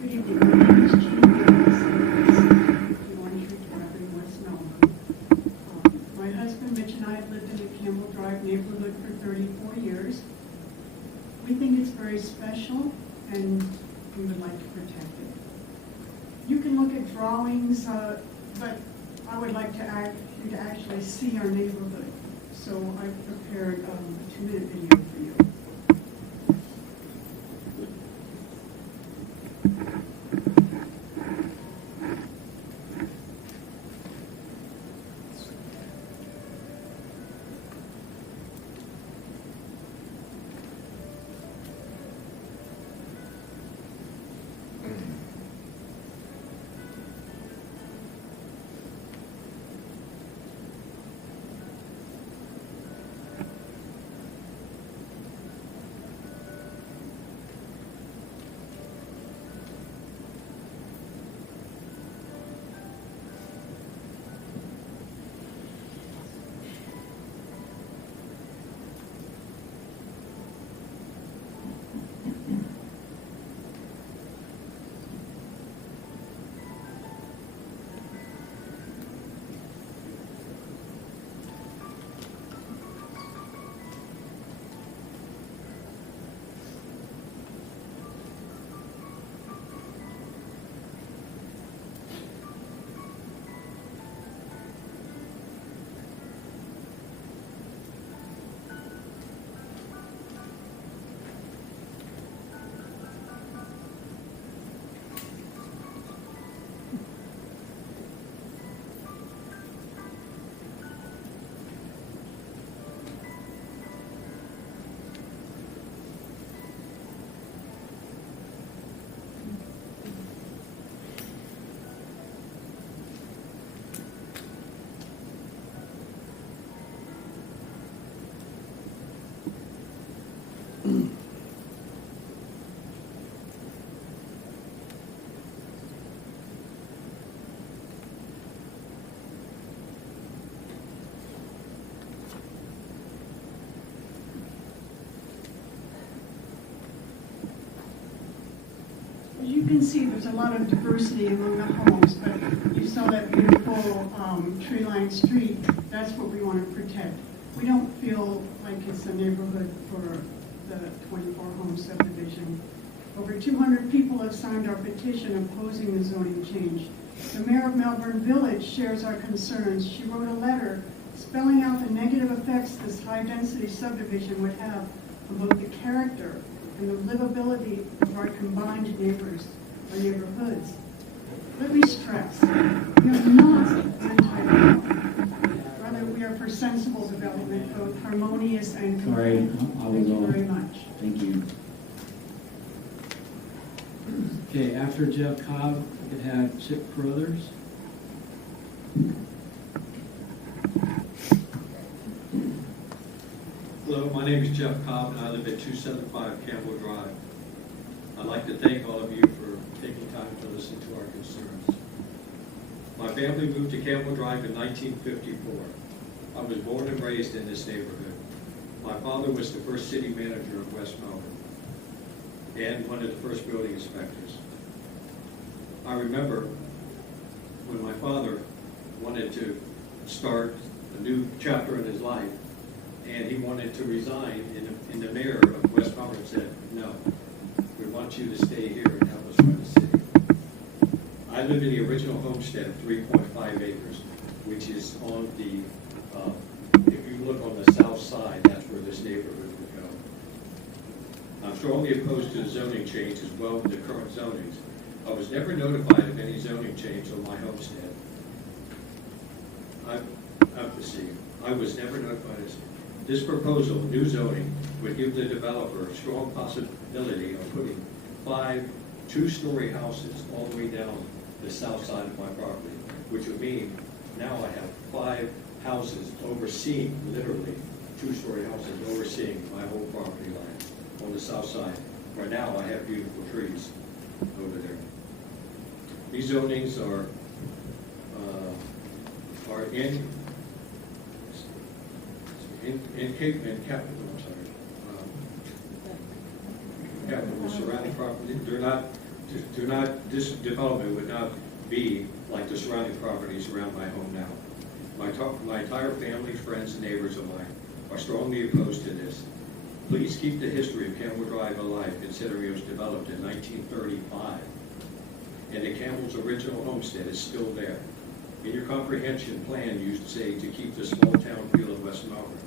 Good evening. My name is Jeannie. My husband Mitch and I have lived in the Campbell Drive neighborhood for 34 years. We think it's very special and we would like to protect it. You can look at drawings, but I would like you to actually see our neighborhood. So I prepared a 2-minute video for you. As you can see, there's a lot of diversity among the homes, but you saw that beautiful tree-lined street. That's what we want to protect. We don't feel like it's a neighborhood for the 24-home subdivision. Over 200 people have signed our petition opposing the zoning change. The mayor of Melbourne Village shares our concerns. She wrote a letter spelling out the negative effects this high-density subdivision would have on both the character and the livability of our combined neighbors or neighborhoods. Let me stress, we are not anti-development. Rather, we are for sensible development, both harmonious and Sorry, complete. I was Thank you off. very much. Thank you. Okay, after Jeff Cobb, we could have Chip Cruthers. Hello, my name is Jeff Cobb, and I live at 275 Campbell Drive. I'd like to thank all of you for taking time to listen to our concerns. My family moved to Campbell Drive in 1954. I was born and raised in this neighborhood. My father was the first city manager of West Melbourne and one of the first building inspectors. I remember when my father wanted to start a new chapter in his life, and he wanted to resign, and the mayor of West Melbourne said, no, we want you to stay here and help us run the city. I live in the original homestead of 3.5 acres, which is on the, if you look on the south side, that's where this neighborhood would go. I'm strongly opposed to the zoning change as well as the current zonings. I was never notified of any zoning change on my homestead. I was never notified of this. This proposal, new zoning, would give the developer a strong possibility of putting 5 two-story houses all the way down the south side of my property, which would mean now I have 5 houses overseeing, literally, 2-story houses overseeing my whole property line on the south side, where now I have beautiful trees over there. These zonings are capital surrounding property. This development would not be like the surrounding properties around my home now. My entire family, friends, and neighbors of mine are strongly opposed to this. Please keep the history of Campbell Drive alive, considering it was developed in 1935. And the Campbell's original homestead is still there. In your comprehension plan, you say to keep the small town feel of West Melbourne.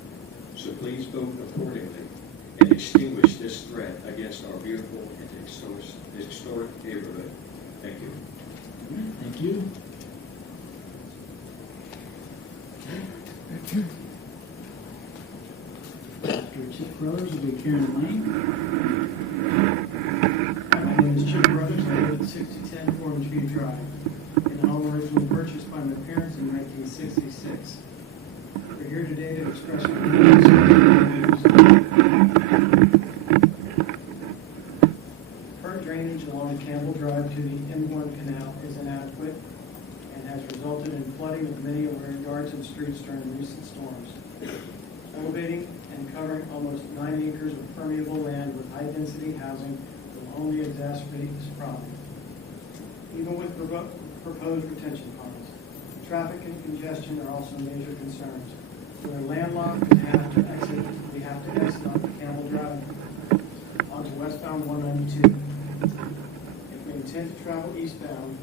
So please vote accordingly and extinguish this threat against our beautiful and historic neighborhood. Thank you. Thank you. After Chip Cruthers will be Karen Lane. My name is Chip Brothers. I live at 6010 Orange View Drive. In a home originally purchased by my parents in 1966. We're here today to express our views. Current drainage along Campbell Drive to the inbound canal is inadequate and has resulted in flooding of many of our yards and streets during recent storms. Elevating and covering almost 9 acres of permeable land with high-density housing will only exacerbate this problem. Even with proposed retention ponds, traffic and congestion are also major concerns. We're landlocked and we have to exit onto Campbell Drive onto westbound 192. If we intend to travel eastbound,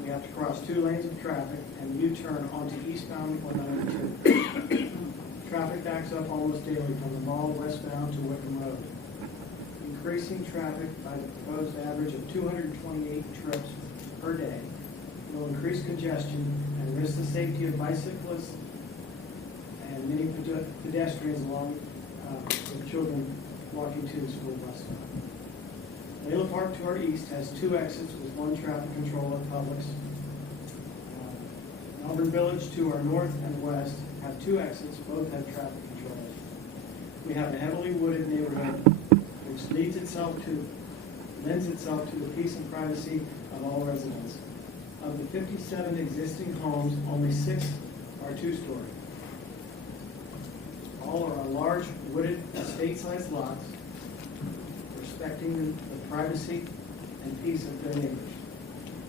we have to cross 2 lanes of traffic and U-turn onto eastbound 192. Traffic backs up almost daily from the mall westbound to Wickham Road. Increasing traffic by the proposed average of 228 trips per day will increase congestion and risk the safety of bicyclists and many pedestrians along with children walking to the school bus stop. Layla Park to our east has 2 exits with 1 traffic control at Publix. Melbourne Village to our north and west have 2 exits, both have traffic controls. We have a heavily wooded neighborhood which lends itself to the peace and privacy of all residents. Of the 57 existing homes, only 6 are 2-story. All are on large wooded estate-sized lots, respecting the privacy and peace of their neighbors.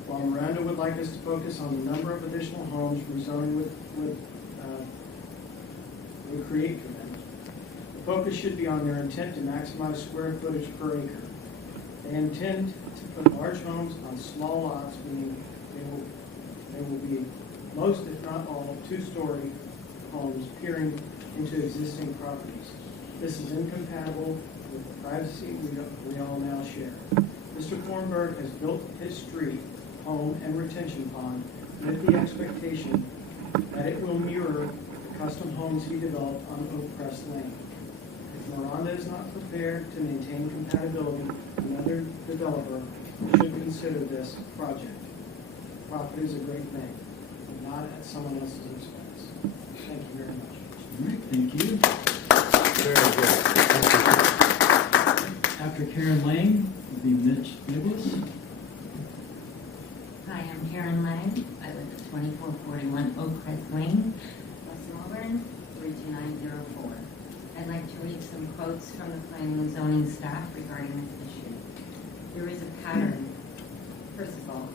While Maronda would like us to focus on the number of additional homes rezoning would create for them, the focus should be on their intent to maximize square footage per acre. They intend to put large homes on small lots, meaning they will be most, if not all, two-story homes peering into existing properties. This is incompatible with the privacy we all now share. Mr. Kornberg has built his street, home, and retention pond with the expectation that it will mirror the custom homes he developed on Oak Crest Lane. If Maronda is not prepared to maintain compatibility, another developer should consider this project. Profit is a great thing, but not at someone else's expense. Thank you very much. All right, thank you. After Karen Lang will be Mitch Miglis. Hi, I'm Karen Lang. I live at 2441 Oak Crest Lane, West Melbourne, 32904. I'd like to read some quotes from the planning and zoning staff regarding this issue. There is a pattern, first of all,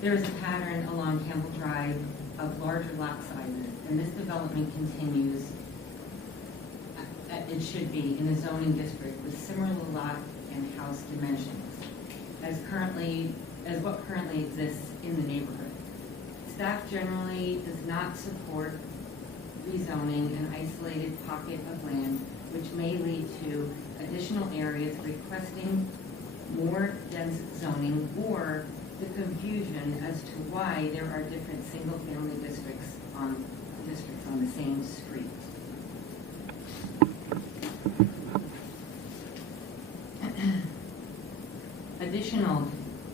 there is a pattern along Campbell Drive of larger lot sizes, and this development continues, it should be, in a zoning district with similar lot and house dimensions as what currently exists in the neighborhood. Staff generally does not support rezoning an isolated pocket of land, which may lead to additional areas requesting more dense zoning, or the confusion as to why there are different single-family districts on the same street. Additional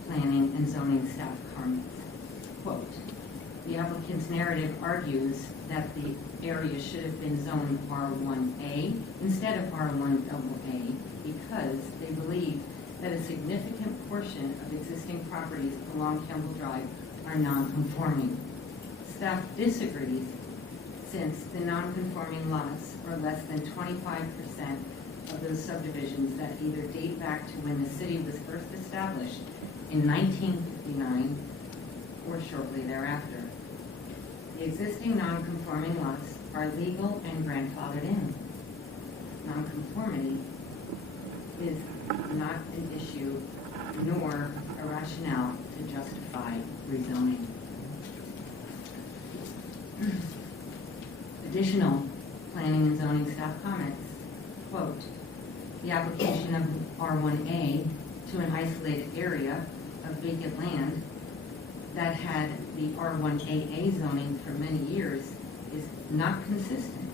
planning and zoning staff comments. Quote, the applicant's narrative argues that the area should have been zoned R1A instead of R1AA because they believe that a significant portion of existing properties along Campbell Drive are non-conforming. Staff disagrees since the non-conforming lots are less than 25% of those subdivisions that either date back to when the city was first established in 1959 or shortly thereafter. The existing non-conforming lots are legal and grandfathered in. Non-conformity is not an issue nor a rationale to justify rezoning. Additional planning and zoning staff comments. Quote, the application of R1A to an isolated area of vacant land that had the R1AA zoning for many years is not consistent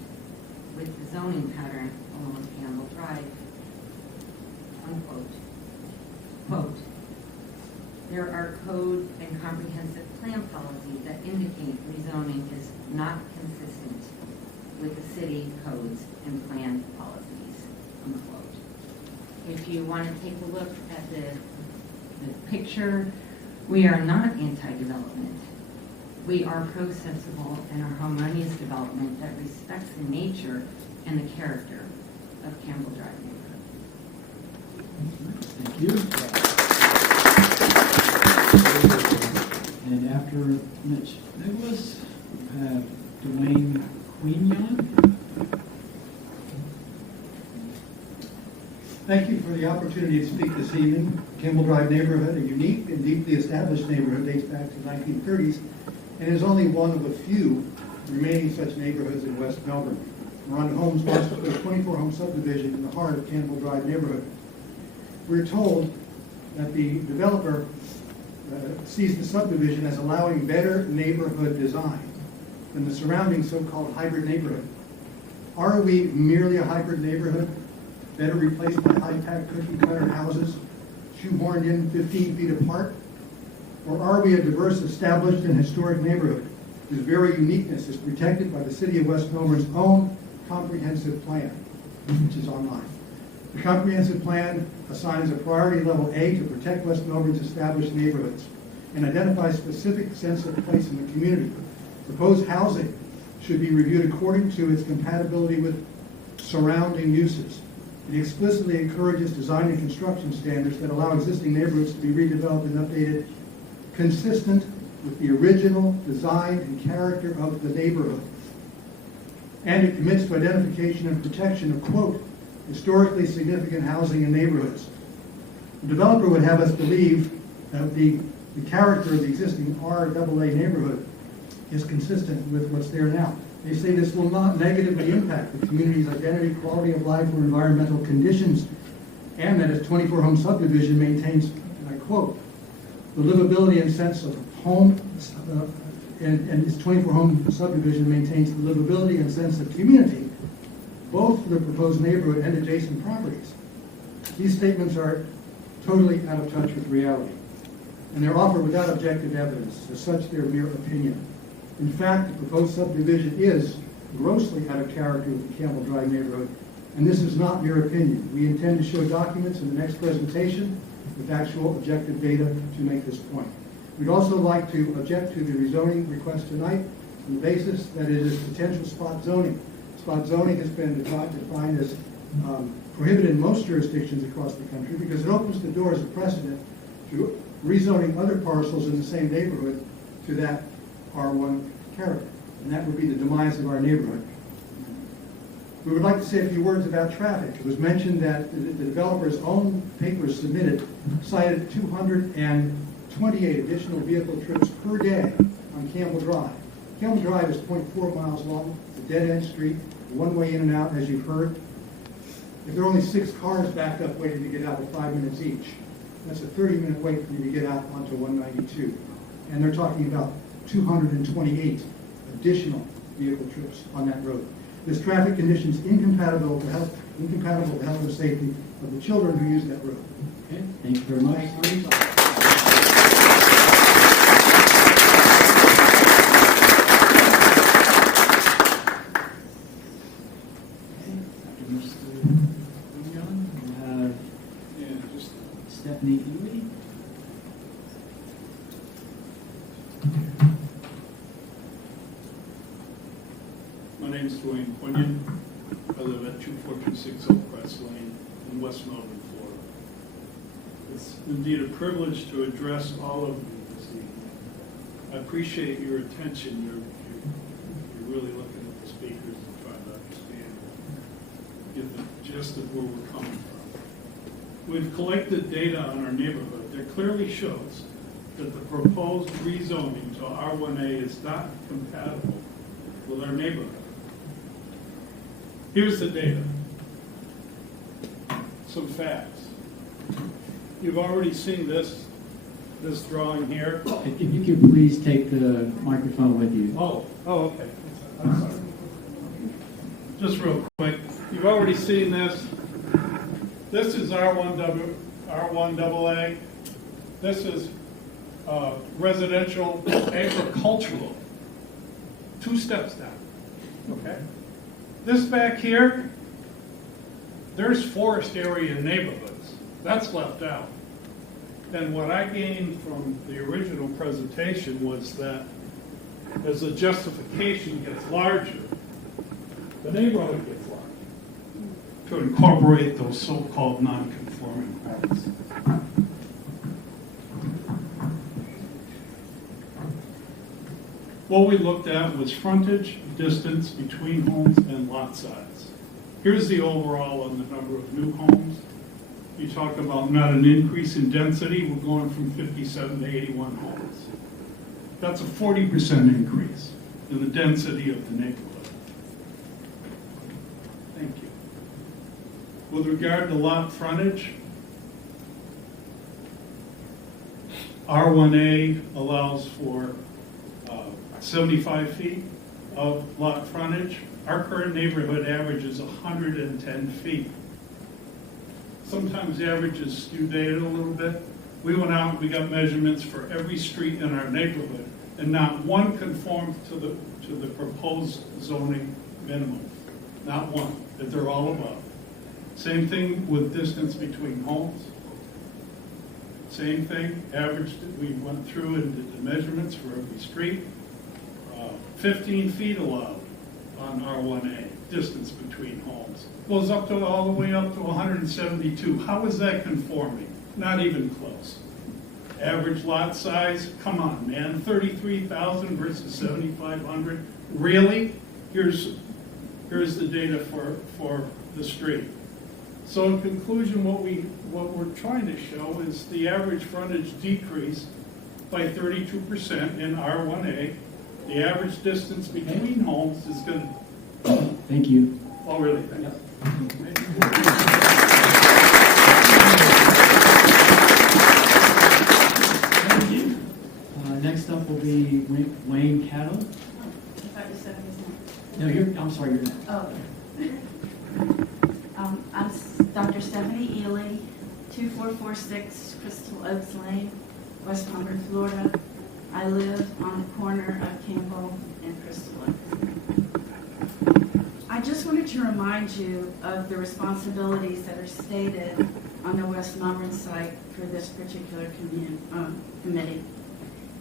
with the zoning pattern along Campbell Drive. Unquote. Quote, there are code and comprehensive plan policies that indicate rezoning is not consistent with the city codes and plan policies. Unquote. If you want to take a look at the picture, we are not anti-development. We are pro-sensible and are harmonious development that respects the nature and the character of Campbell Drive neighborhood. Thank you. And after Mitch Miglis, we have Duane Quinion. Thank you for the opportunity to speak this evening. Campbell Drive neighborhood, a unique and deeply established neighborhood, dates back to the 1930s and is only one of a few remaining such neighborhoods in West Melbourne. Maronda Homes launched a 24-home subdivision in the heart of Campbell Drive neighborhood. We're told that the developer sees the subdivision as allowing better neighborhood design than the surrounding so-called hybrid neighborhood. Are we merely a hybrid neighborhood, better replaced by high-tech cookie-cutter houses, shoehorned in 15 feet apart? Or are we a diverse, established, and historic neighborhood whose very uniqueness is protected by the City of West Melbourne's own comprehensive plan, which is online? The comprehensive plan assigns a priority level A to protect West Melbourne's established neighborhoods and identifies specific sense of place in the community. Proposed housing should be reviewed according to its compatibility with surrounding uses. It explicitly encourages design and construction standards that allow existing neighborhoods to be redeveloped and updated consistent with the original design and character of the neighborhood. And it commits to identification and protection of, quote, historically significant housing and neighborhoods. The developer would have us believe that the character of the existing RAA neighborhood is consistent with what's there now. They say this will not negatively impact the community's identity, quality of life, or environmental conditions, and that its 24-home subdivision maintains, and I quote, the livability and sense of home, and its 24-home subdivision maintains the livability and sense of community, both for the proposed neighborhood and adjacent properties. These statements are totally out of touch with reality, and they're offered without objective evidence. As such, they're mere opinion. In fact, the proposed subdivision is grossly out of character with the Campbell Drive neighborhood, and this is not mere opinion. We intend to show documents in the next presentation with actual objective data to make this point. We'd also like to object to the rezoning request tonight on the basis that it is potential spot zoning. Spot zoning has been defined as prohibited in most jurisdictions across the country because it opens the door as a precedent to rezoning other parcels in the same neighborhood to that R1 character, and that would be the demise of our neighborhood. We would like to say a few words about traffic. It was mentioned that the developer's own papers submitted cited 228 additional vehicle trips per day on Campbell Drive. Campbell Drive is 0.4 miles long. It's a dead-end street, one-way in and out, as you've heard. If there are only 6 cars backed up waiting to get out with 5 minutes each, that's a 30-minute wait for you to get out onto 192. And they're talking about 228 additional vehicle trips on that road. This traffic condition is incompatible with the health and safety of the children who use that road. Okay, thank you very much. After Mr. Quinion, we have Stephanie Eley. My name is Duane Quinion. I live at 2426 Oak Crest Lane in West Melbourne, Florida. It's indeed a privilege to address all of you this evening. I appreciate your attention. You're really looking at the speakers and trying to understand, get the gist of where we're coming from. We've collected data on our neighborhood that clearly shows that the proposed rezoning to R1A is not compatible with our neighborhood. Here's the data. Some facts. You've already seen this drawing here. If you could please take the microphone with you. Oh, okay. I'm sorry. Just real quick. You've already seen this. This is R1AA. This is residential agricultural. 2 steps down. Okay? This back here, there's forest area neighborhoods. That's left out. And what I gained from the original presentation was that as the justification gets larger, the neighborhood gets larger to incorporate those so-called non-conforming homes. What we looked at was frontage, distance between homes, and lot size. Here's the overall on the number of new homes. You talk about not an increase in density, we're going from 57 to 81 homes. That's a 40% increase in the density of the neighborhood. Thank you. With regard to lot frontage, R1A allows for 75 feet of lot frontage. Our current neighborhood average is 110 feet. Sometimes the average is skewed dated a little bit. We went out and we got measurements for every street in our neighborhood, and not one conformed to the proposed zoning minimum. Not one, that they're all above. Same thing with distance between homes. Same thing, averaged, we went through and did the measurements for every street. 15 feet allowed on R1A. distance between homes. Goes up to, all the way up to 172. How is that conforming? Not even close. Average lot size, come on, man, 33,000 versus 7,500. Really? Here's the data for the street. So in conclusion, what we're trying to show is the average frontage decrease by 32% in R1A. The average distance between homes is going to... Thank you. Oh, really? Yep. Thank you. Next up will be Wayne Cattell. I thought you said his name. No, I'm sorry, you're not. Oh. I'm Dr. Stephanie Eley, 2446 Crystal Oaks Lane, West Melbourne, Florida. I live on the corner of Campbell and Crystal Oaks. I just wanted to remind you of the responsibilities that are stated on the West Melbourne site for this particular committee.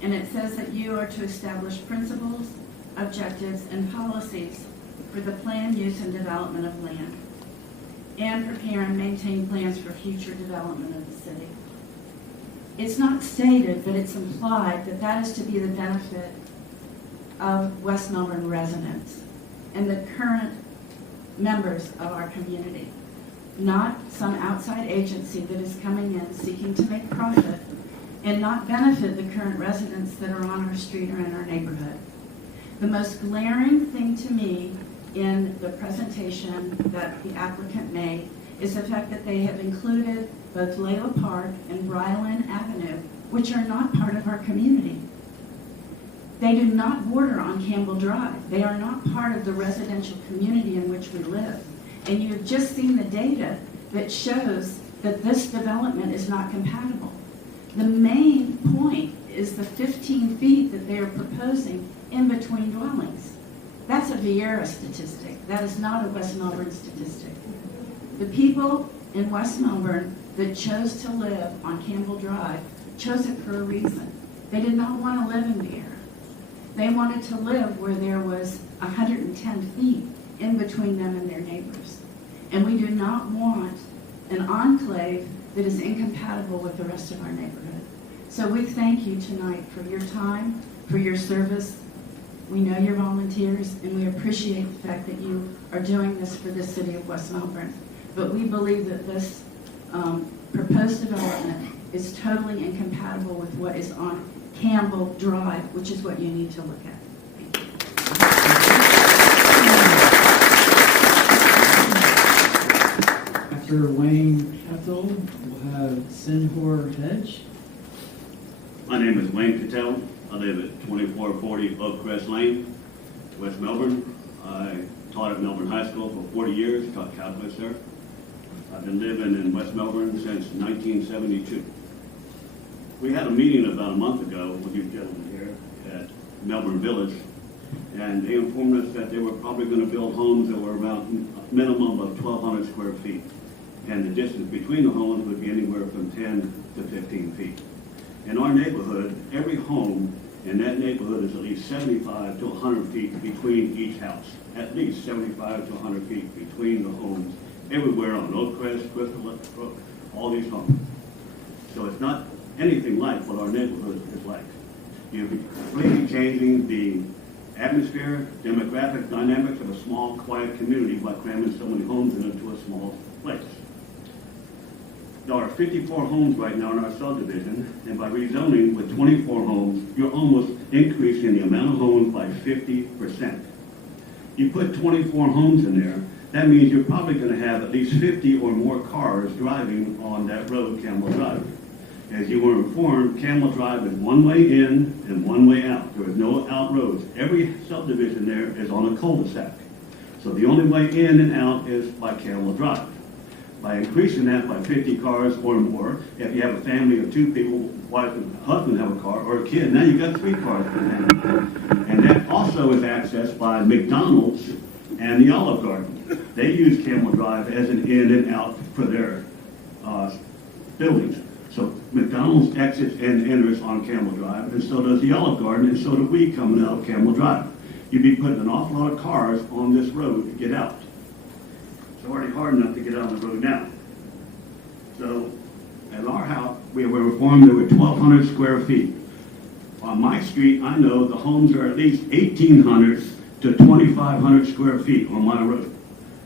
And it says that you are to establish principles, objectives, and policies for the plan, use, and development of land, and prepare and maintain plans for future development of the city. It's not stated, but it's implied that that is to be the benefit of West Melbourne residents and the current members of our community, not some outside agency that is coming in seeking to make profit and not benefit the current residents that are on our street or in our neighborhood. The most glaring thing to me in the presentation that the applicant made is the fact that they have included both Layla Park and Bryland Avenue, which are not part of our community. They do not border on Campbell Drive. They are not part of the residential community in which we live. And you've just seen the data that shows that this development is not compatible. The main point is the 15 feet that they are proposing in between dwellings. That's a Vieira statistic. That is not a West Melbourne statistic. The people in West Melbourne that chose to live on Campbell Drive chose it for a reason. They did not want to live in Vieira. They wanted to live where there was 110 feet in between them and their neighbors. And we do not want an enclave that is incompatible with the rest of our neighborhood. So we thank you tonight for your time, for your service. We know you're volunteers, and we appreciate the fact that you are doing this for the city of West Melbourne. But we believe that this proposed development is totally incompatible with what is on Campbell Drive, which is what you need to look at. After Wayne Cattell, we'll have Sindor Hedge. My name is Wayne Cattell. I live at 2440 Oak Crest Lane, West Melbourne. I taught at Melbourne High School for 40 years, taught calculus there. I've been living in West Melbourne since 1972. We had a meeting about a month ago with you gentlemen here at Melbourne Village, and they informed us that they were probably going to build homes that were about a minimum of 1,200 square feet, and the distance between the homes would be anywhere from 10 to 15 feet. In our neighborhood, every home in that neighborhood is at least 75 to 100 feet between each house, at least 75 to 100 feet between the homes, everywhere on Oak Crest, Crystal, all these homes. So it's not anything like what our neighborhood is like. You're completely changing the atmosphere, demographic dynamics of a small, quiet community by cramming so many homes into a small place. There are 54 homes right now in our subdivision, and by rezoning with 24 homes, you're almost increasing the amount of homes by 50%. You put 24 homes in there, that means you're probably going to have at least 50 or more cars driving on that road, Campbell Drive. As you were informed, Campbell Drive is one way in and one way out. There is no out roads. Every subdivision there is on a cul-de-sac. So the only way in and out is by Campbell Drive. By increasing that by 50 cars or more, if you have a family of 2 people, wife and husband have a car, or a kid, now you've got 3 cars per family. And that also is accessed by McDonald's and the Olive Garden. They use Campbell Drive as an in and out for their buildings. So McDonald's exits and enters on Campbell Drive, and so does the Olive Garden, and so do we coming out of Campbell Drive. you'd be putting an awful lot of cars on this road to get out. It's already hard enough to get out on the road now. So at our house, we were formed, there were 1,200 square feet. On my street, I know the homes are at least 1,800 to 2,500 square feet on my road.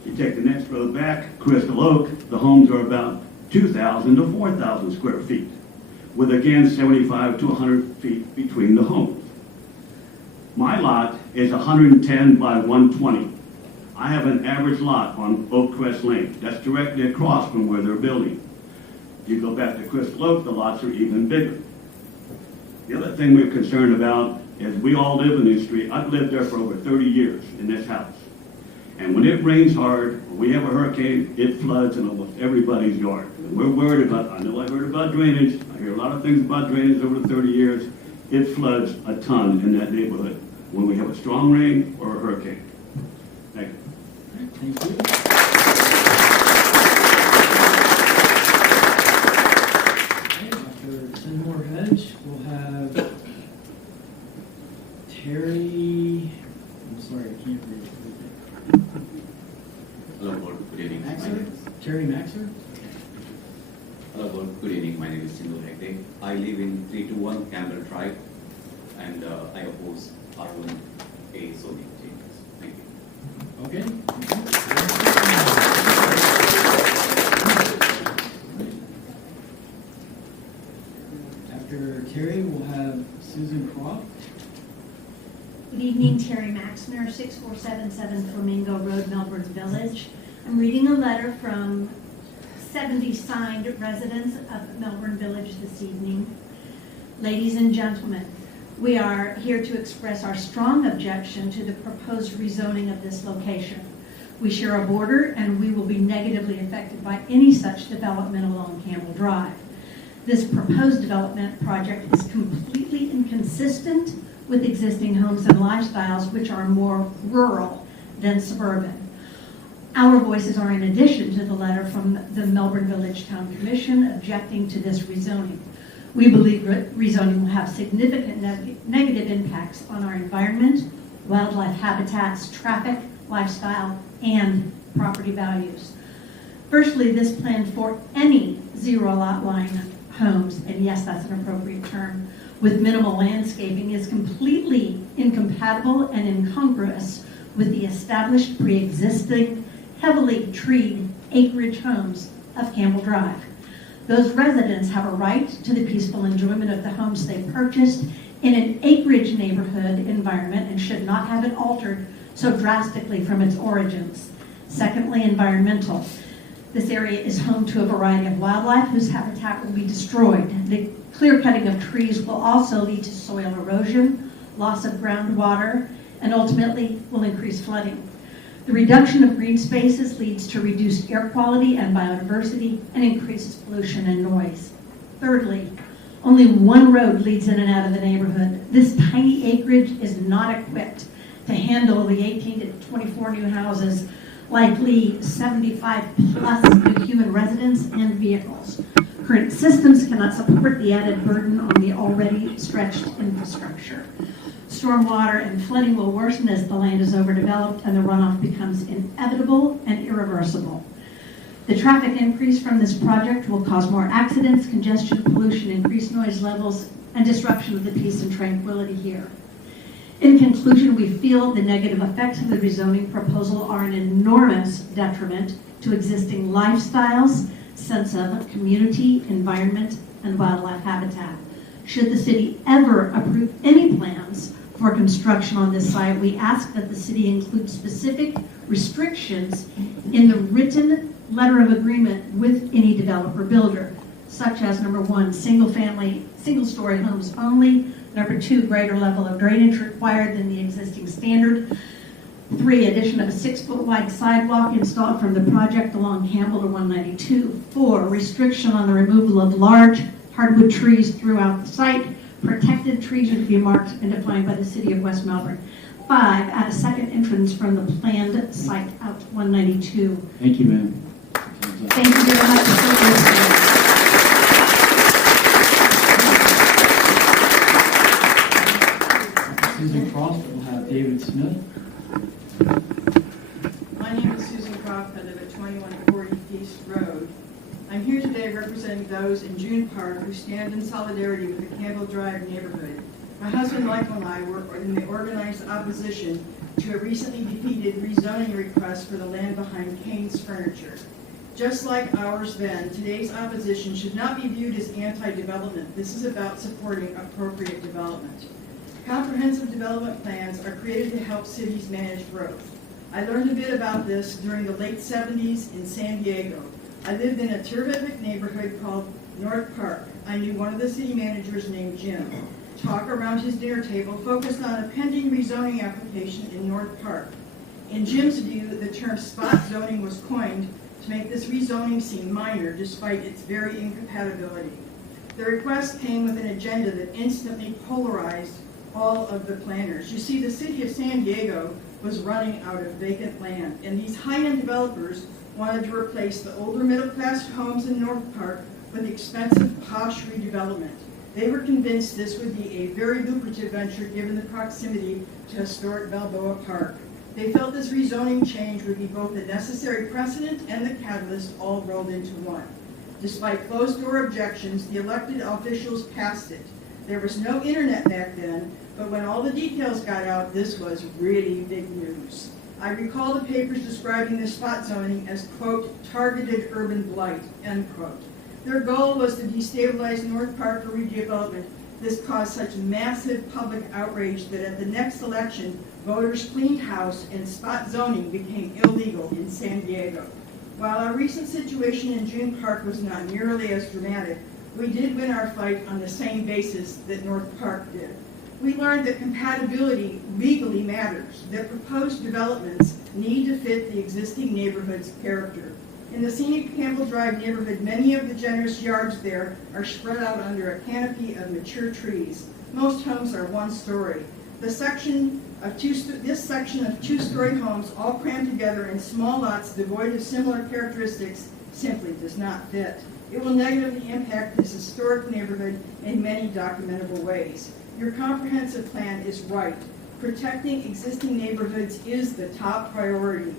You take the next road back, Crystal Oak, the homes are about 2,000 to 4,000 square feet, with again 75 to 100 feet between the homes. My lot is 110 by 120. I have an average lot on Oak Crest Lane. That's directly across from where they're building. You go back to Crystal Oak, the lots are even bigger. The other thing we're concerned about is we all live in this street. I've lived there for over 30 years in this house. And when it rains hard, when we have a hurricane, it floods in almost everybody's yard. And we're worried about, I know I heard about drainage. I hear a lot of things about drainage over the 30 years. It floods a ton in that neighborhood when we have a strong rain or a hurricane. Thank you. Thank you. After Sindor Hedge, we'll have Terry, I'm sorry, I can't read it. Hello, board. Good evening. Maxer? Terry Maxer? Hello, board. Good evening. My name is Sindor Hegde. I live in 321 Campbell Drive, and I oppose R1A zoning changes. Thank you. Okay. After Terry, we'll have Susan Croft. Good evening, Terry Maxnor, 6477 Flamingo Road, Melbourne Village. I'm reading a letter from 70 signed residents of Melbourne Village this evening. Ladies and gentlemen, we are here to express our strong objection to the proposed rezoning of this location. We share a border and we will be negatively affected by any such development along Campbell Drive. This proposed development project is completely inconsistent with existing homes and lifestyles which are more rural than suburban. Our voices are in addition to the letter from the Melbourne Village Town Commission objecting to this rezoning. We believe rezoning will have significant negative impacts on our environment, wildlife habitats, traffic, lifestyle, and property values. Firstly, this plan for any zero lot line homes, and yes, that's an appropriate term, with minimal landscaping is completely incompatible and incongruous with the established pre-existing heavily treed acreage homes of Campbell Drive. Those residents have a right to the peaceful enjoyment of the homes they purchased in an acreage neighborhood environment and should not have it altered so drastically from its origins. Secondly, environmental. This area is home to a variety of wildlife whose habitat will be destroyed. The clear cutting of trees will also lead to soil erosion, loss of groundwater, and ultimately will increase flooding. The reduction of green spaces leads to reduced air quality and biodiversity and increases pollution and noise. Thirdly, only one road leads in and out of the neighborhood. This tiny acreage is not equipped to handle the 18 to 24 new houses, likely 75 plus new human residents and vehicles. Current systems cannot support the added burden on the already stretched infrastructure. Stormwater and flooding will worsen as the land is overdeveloped and the runoff becomes inevitable and irreversible. The traffic increase from this project will cause more accidents, congestion, pollution, increased noise levels, and disruption of the peace and tranquility here. In conclusion, we feel the negative effects of the rezoning proposal are an enormous detriment to existing lifestyles, sense of community, environment, and wildlife habitat. Should the city ever approve any plans for construction on this site, we ask that the city include specific restrictions in the written letter of agreement with any developer builder, such as number 1, single-story homes only, number 2, greater level of drainage required than the existing standard, 3, addition of a 6-foot wide sidewalk installed from the project along Campbell to 192, 4, restriction on the removal of large hardwood trees throughout the site. Protected trees are to be marked and defined by the city of West Melbourne. 5, add a second entrance from the planned site out to 192. Thank you, ma'am. Thank you very much for listening. Susan Croft will have David Smith. My name is Susan Croft. I live at 2140 East Road. I'm here today representing those in June Park who stand in solidarity with the Campbell Drive neighborhood. My husband Michael and I were in the organized opposition to a recently defeated rezoning request for the land behind Kane's Furniture. Just like ours then, today's opposition should not be viewed as anti-development. This is about supporting appropriate development. Comprehensive development plans are created to help cities manage growth. I learned a bit about this during the late 70s in San Diego. I lived in a terrific neighborhood called North Park. I knew one of the city managers named Jim. Talk around his dinner table focused on a pending rezoning application in North Park. In Jim's view, the term spot zoning was coined to make this rezoning seem minor despite its very incompatibility. The request came with an agenda that instantly polarized all of the planners. You see, the city of San Diego was running out of vacant land, and these high-end developers wanted to replace the older middle-class homes in North Park with expensive, posh redevelopment. They were convinced this would be a very lucrative venture given the proximity to historic Balboa Park. They felt this rezoning change would be both a necessary precedent and the catalyst all rolled into one. Despite closed-door objections, the elected officials passed it. There was no internet back then, but when all the details got out, this was really big news. I recall the papers describing this spot zoning as, quote, targeted urban blight, end quote. Their goal was to destabilize North Park for redevelopment. This caused such massive public outrage that at the next election, voters cleaned house and spot zoning became illegal in San Diego. While our recent situation in June Park was not nearly as dramatic, we did win our fight on the same basis that North Park did. We learned that compatibility legally matters, that proposed developments need to fit the existing neighborhood's character. In the scenic Campbell Drive neighborhood, many of the generous yards there are spread out under a canopy of mature trees. Most homes are one story. This section of two-story homes, all crammed together in small lots devoid of similar characteristics, simply does not fit. It will negatively impact this historic neighborhood in many documentable ways. Your comprehensive plan is right. Protecting existing neighborhoods is the top priority.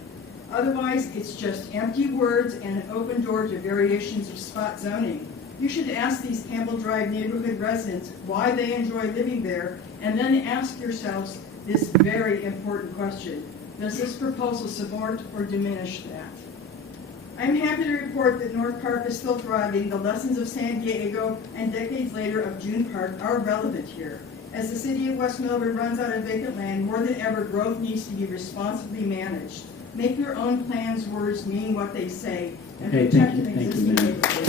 Otherwise, it's just empty words and an open door to variations of spot zoning. You should ask these Campbell Drive neighborhood residents why they enjoy living there, and then ask yourselves this very important question. Does this proposal support or diminish that? I'm happy to report that North Park is still thriving. The lessons of San Diego and decades later of June Park are relevant here. As the city of West Melbourne runs out of vacant land, more than ever, growth needs to be responsibly managed. Make your own plans' words mean what they say, and protect an existing neighborhood.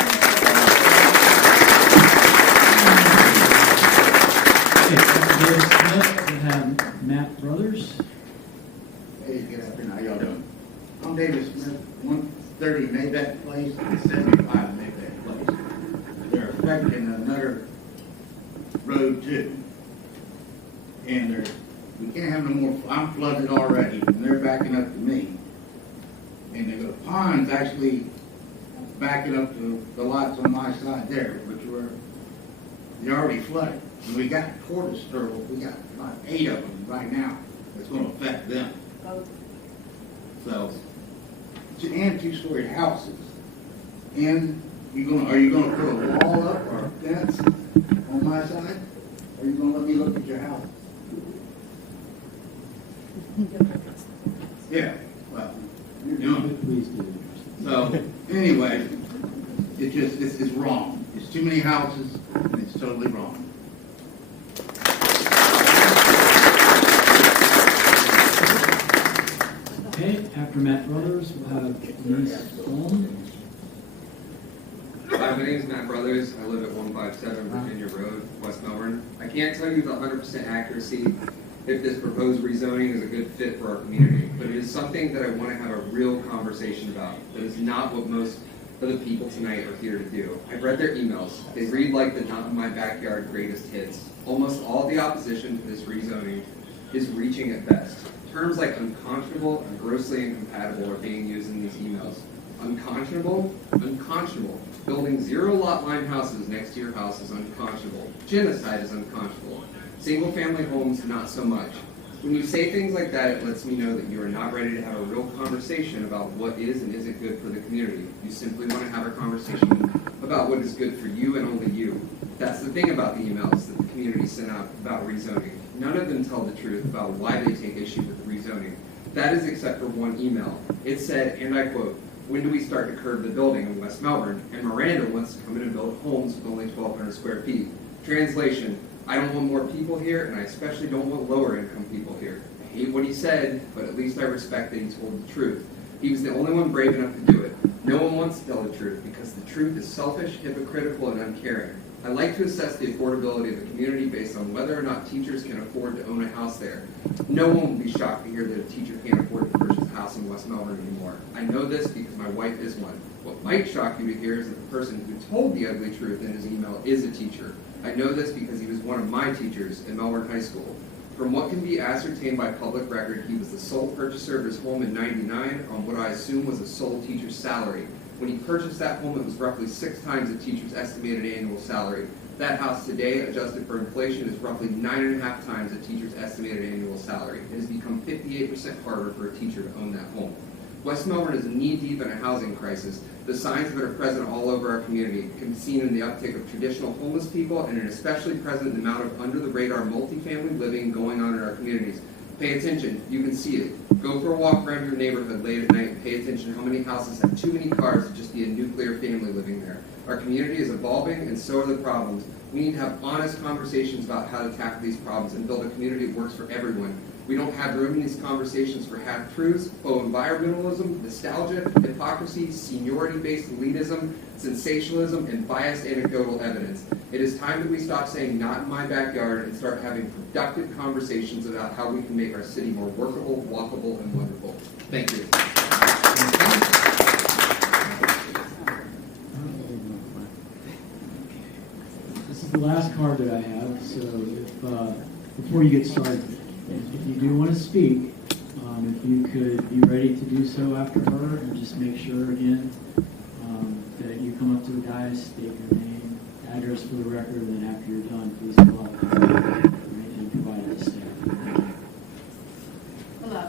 We have Matt Brothers. Hey, good afternoon. How y'all doing? I'm David Smith, 130 Maybeck Place and 75 Maybeck Place. They're affecting another road too. And we can't have no more, I'm flooded already, and they're backing up to me. And the pond's actually backing up to the lots on my side there, they're already flooded. And we got tortoise turtles, we got about 8 of them right now. That's gonna affect them. So, and two-story houses. And are you gonna put a wall up or a fence on my side? Or are you gonna let me look at your house? Yeah, well, you're doing it. Please do. So, anyway, it's wrong. It's too many houses, and it's totally wrong. Okay, after Matt Brothers, we'll have Denise. Hi, my name is Matt Brothers. I live at 157 Virginia Road, West Melbourne. I can't tell you with 100% accuracy if this proposed rezoning is a good fit for our community, but it is something that I want to have a real conversation about. That is not what most of the people tonight are here to do. I've read their emails. They read like the Not in My Backyard greatest hits. Almost all of the opposition to this rezoning is reaching at best. Terms like unconscionable and grossly incompatible are being used in these emails. Unconscionable? Unconscionable. Building 0 lot line houses next to your house is unconscionable. Genocide is unconscionable. Single family homes, not so much. When you say things like that, it lets me know that you are not ready to have a real conversation about what is and isn't good for the community. You simply want to have a conversation about what is good for you and only you. That's the thing about the emails that the community sent out about rezoning. None of them tell the truth about why they take issue with the rezoning. That is except for one email. It said, and I quote, "When do we start to curb the building in West Melbourne? And Maronda wants to come in and build homes with only 1,200 square feet. Translation, I don't want more people here, and I especially don't want lower income people here." I hate what he said, but at least I respect that he told the truth. He was the only one brave enough to do it. No one wants to tell the truth because the truth is selfish, hypocritical, and uncaring. I like to assess the affordability of the community based on whether or not teachers can afford to own a house there. No one will be shocked to hear that a teacher can't afford to purchase a house in West Melbourne anymore. I know this because my wife is one. What might shock you to hear is that the person who told the ugly truth in his email is a teacher. I know this because he was one of my teachers in Melbourne High School. From what can be ascertained by public record, he was the sole purchaser of his home in '99 on what I assume was a sole teacher's salary. When he purchased that home, it was roughly 6 times a teacher's estimated annual salary. That house today, adjusted for inflation, is roughly 9.5 times a teacher's estimated annual salary. It has become 58% harder for a teacher to own that home. West Melbourne is knee-deep in a housing crisis. The signs of it are present all over our community. It can be seen in the uptick of traditional homeless people, and especially present in the amount of under-the-radar multifamily living going on in our communities. Pay attention. You can see it. Go for a walk around your neighborhood late at night and pay attention to how many houses have too many cars to just be a nuclear family living there. Our community is evolving, and so are the problems. We need to have honest conversations about how to tackle these problems and build a community that works for everyone. We don't have room in these conversations for half-truths, faux environmentalism, nostalgia, hypocrisy, seniority-based elitism, sensationalism, and biased anecdotal evidence. It is time that we stop saying "not in my backyard" and start having productive conversations about how we can make our city more workable, walkable, and wonderful. Thank you. This is the last card that I have, so before you get started, if you do want to speak, if you could be ready to do so after her, and just make sure again that you come up to the dais, state your name, address for the record, and then after you're done, please fill out the information and provide it to staff. Hello,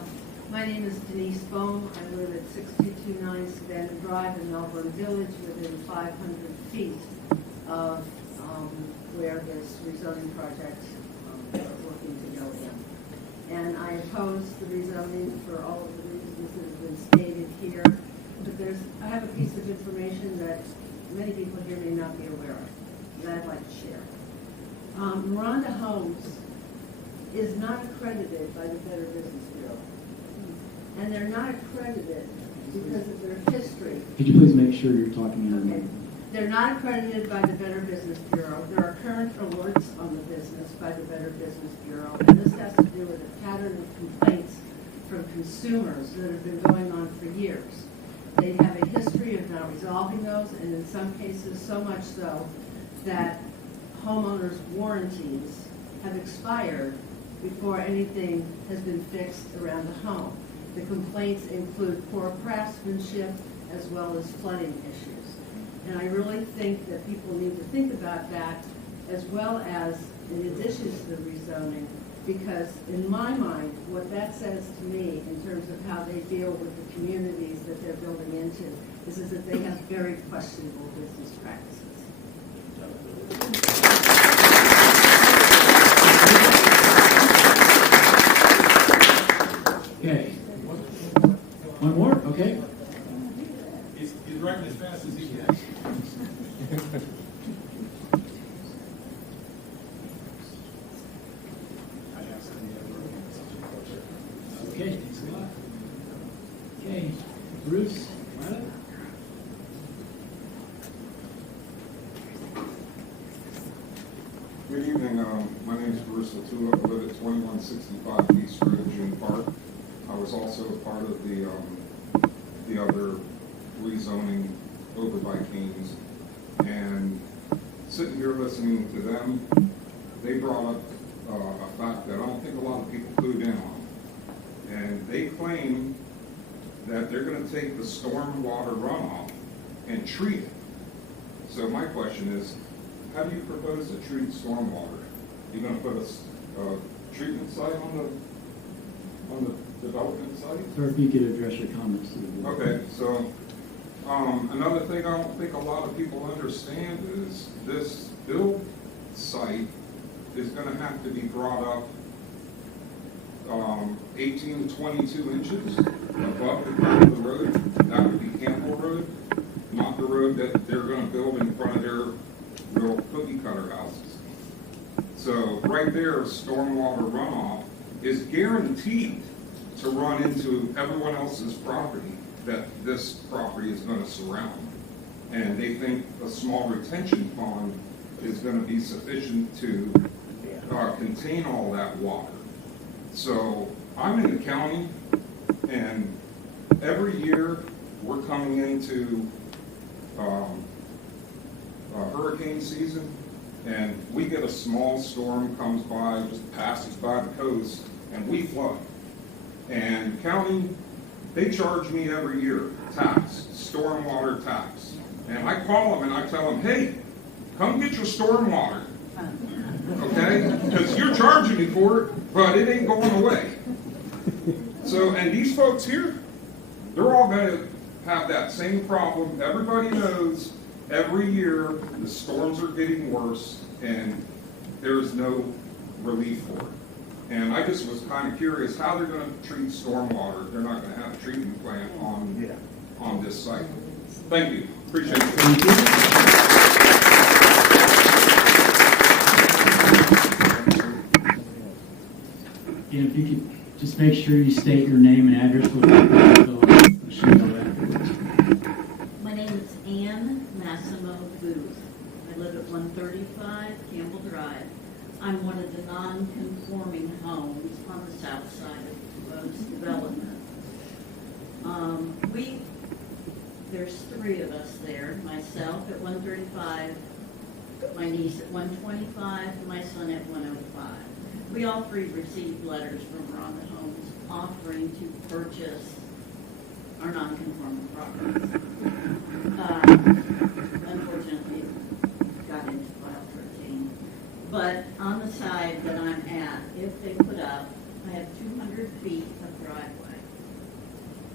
my name is Denise Bohm. I live at 6229 Savannah Drive in Melbourne Village, within 500 feet of where this rezoning project is looking to go in. And I oppose the rezoning for all of the reasons that have been stated here. But I have a piece of information that many people here may not be aware of, that I'd like to share. Maronda Homes is not accredited by the Better Business Bureau. And they're not accredited because of their history. Could you please make sure you're talking in Okay. They're not accredited by the Better Business Bureau. There are current alerts on the business by the Better Business Bureau, and this has to do with a pattern of complaints from consumers that have been going on for years. They have a history of not resolving those, and in some cases so much so that homeowners' warranties have expired before anything has been fixed around the home. The complaints include poor craftsmanship as well as flooding issues. And I really think that people need to think about that as well as in addition to the rezoning, because in my mind, what that says to me in terms of how they deal with the communities that they're building into is that they have very questionable business practices. Okay. One more? Okay. He's writing as fast as he can. Okay, thanks a lot. Okay, Bruce, right up. Good evening. My name is Bruce Latua. I live at 2165 East Road, June Park. I was also part of the other rezoning over by Keynes. And sitting here listening to them, they brought up a fact that I don't think a lot of people clued in on. And they claim that they're going to take the stormwater runoff and treat it. So my question is, how do you propose to treat stormwater? You're going to put a treatment site on on the development site? Sir, if you could address your comments to the board. Okay, so, another thing I don't think a lot of people understand is this build site is gonna have to be brought up 18 to 22 inches above the top of the road. That would be Campbell Road, not the road that they're gonna build in front of their real cookie cutter houses. So right there, stormwater runoff is guaranteed to run into everyone else's property that this property is gonna surround. And they think a small retention pond is gonna be sufficient to contain all that water. So I'm in the county, and every year we're coming into hurricane season, and we get a small storm comes by, just passes by the coast, and we flood. And county, they charge me every year tax, stormwater tax. And I call them and I tell them, hey, come get your stormwater, okay? Because you're charging me for it, but it ain't going away. So, and these folks here, they're all going to have that same problem. Everybody knows every year the storms are getting worse and there's no relief for it. And I just was kind of curious how they're going to treat stormwater. They're not going to have a treatment plant on this site. Thank you. Appreciate it. Thank you. And if you could just make sure you state your name and address for the My name is Massimo Booth. I live at 135 Campbell Drive. I'm one of the non-conforming homes on the south side of the proposed development. There's three of us there, myself at 135, my niece at 125, and my son at 105. We all three received letters from Maronda Homes offering to purchase our non-conforming properties. Unfortunately, it got into file 13. But on the side that I'm at, if they put up, I have 200 feet of driveway.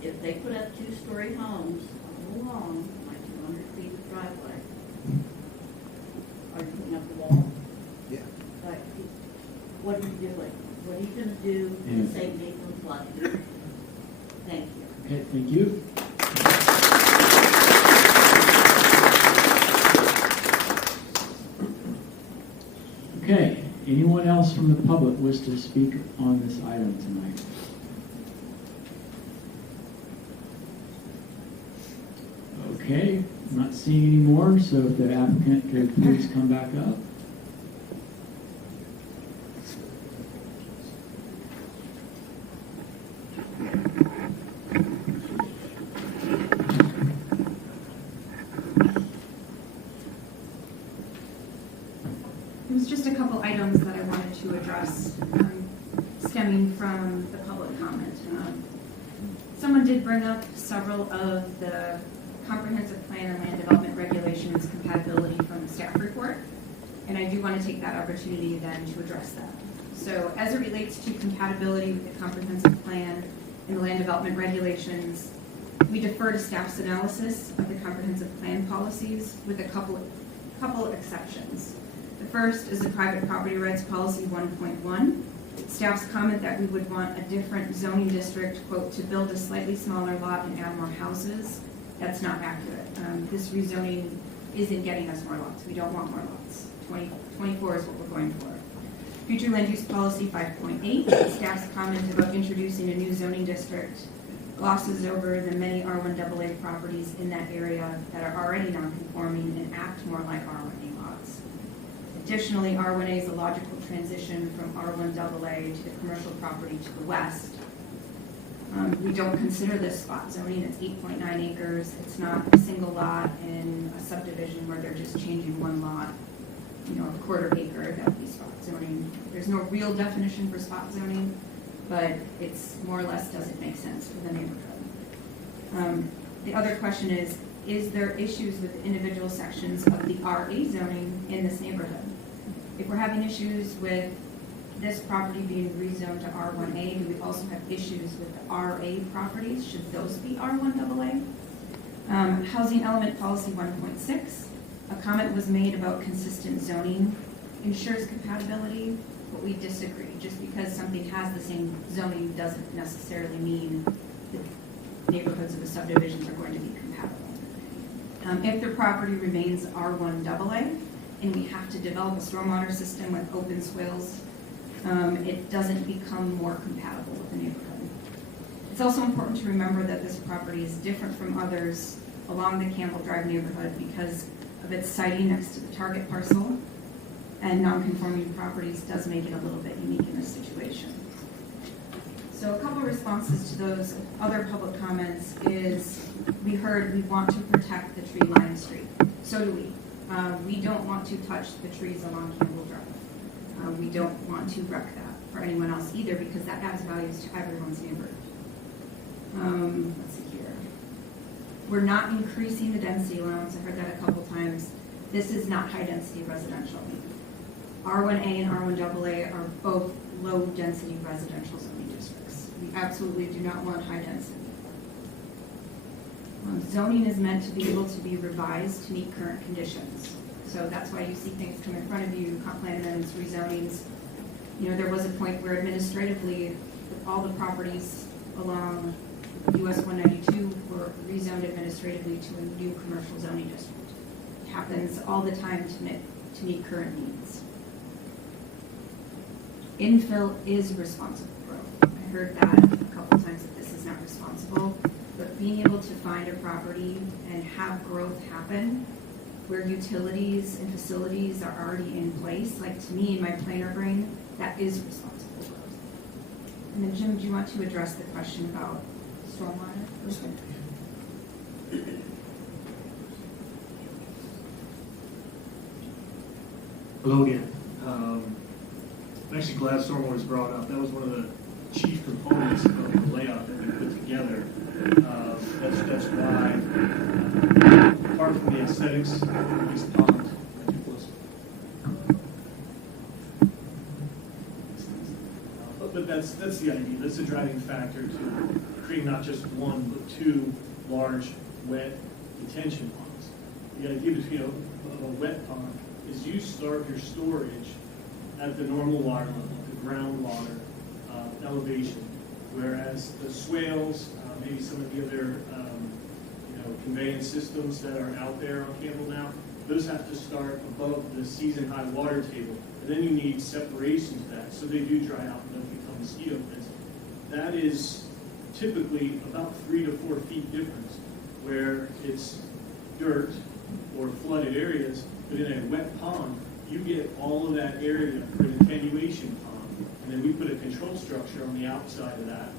If they put up two-story homes all along my 200 feet of driveway, are you putting up the wall? Yeah. What are you doing? What are you going to do to save me from flooding? Thank you. Okay, thank you. Okay, anyone else from the public wish to speak on this item tonight? Okay, I'm not seeing any more, so if the applicant could please come back up. There's just a couple items that I wanted to address stemming from the public comment. Someone did bring up several of the comprehensive plan and land development regulations compatibility from the staff report, and I do want to take that opportunity then to address that. So as it relates to compatibility with the comprehensive plan and the land development regulations, we defer to staff's analysis of the comprehensive plan policies with a couple exceptions. The first is the private property rights policy 1.1. Staff's comment that we would want a different zoning district, quote, to build a slightly smaller lot and add more houses. That's not accurate. This rezoning isn't getting us more lots. We don't want more lots. 24 is what we're going for. Future land use policy 5.8. Staff's comment about introducing a new zoning district glosses over the many R1AA properties in that area that are already non-conforming and act more like R1A lots. Additionally, R1A is a logical transition from R1AA to the commercial property to the west. We don't consider this spot zoning. It's 8.9 acres. It's not a single lot in a subdivision where they're just changing one lot, a quarter acre. That would be spot zoning. There's no real definition for spot zoning, but it's more or less, does it make sense for the neighborhood? The other question is there issues with the individual sections of the RA zoning in this neighborhood? If we're having issues with this property being rezoned to R1A, do we also have issues with the RA properties? Should those be R1AA? Housing element policy 1.6, a comment was made about consistent zoning ensures compatibility, but we disagree. Just because something has the same zoning doesn't necessarily mean the neighborhoods of the subdivisions are going to be compatible. If the property remains R1AA and we have to develop a stormwater system with open swales, it doesn't become more compatible with the neighborhood. It's also important to remember that this property is different from others along the Campbell Drive neighborhood because of its siting next to the target parcel, and non-conforming properties does make it a little bit unique in this situation. So a couple responses to those other public comments is we heard we want to protect the tree-lined street. So do we. We don't want to touch the trees along Campbell Drive. We don't want to wreck that for anyone else either because that adds values to everyone's neighborhood. Let's see here. We're not increasing the density allowance. I heard that a couple times. This is not high-density residential. R1A and R1AA are both low-density residential zoning districts. We absolutely do not want high density. Zoning is meant to be able to be revised to meet current conditions. So that's why you see things come in front of you, comp plan amendments, rezonings. You know, there was a point where administratively, all the properties along US 192 were rezoned administratively to a new commercial zoning district. It happens all the time to meet current needs. Infill is responsible growth. I heard that a couple times that this is not responsible, but being able to find a property and have growth happen where utilities and facilities are already in place, like to me in my planner brain, that is responsible growth. And then Jim, do you want to address the question about stormwater? Hello again. I'm actually glad stormwater was brought up. That was one of the chief components of the layout that we put together. That's why, apart from the aesthetics, these ponds. But that's the idea. That's the driving factor to creating not just one but two large wet detention ponds. The idea between a wet pond is you start your storage at the normal water level, the groundwater elevation, whereas the swales, maybe some of the other conveyance systems that are out there on Campbell now, those have to start above the season high water table, and then you need separation to that, so they do dry out and don't become mosquito pits. That is typically about 3 to 4 feet difference, where it's dirt or flooded areas, but in a wet pond, you get all of that area for an attenuation pond, and then we put a control structure on the outside of that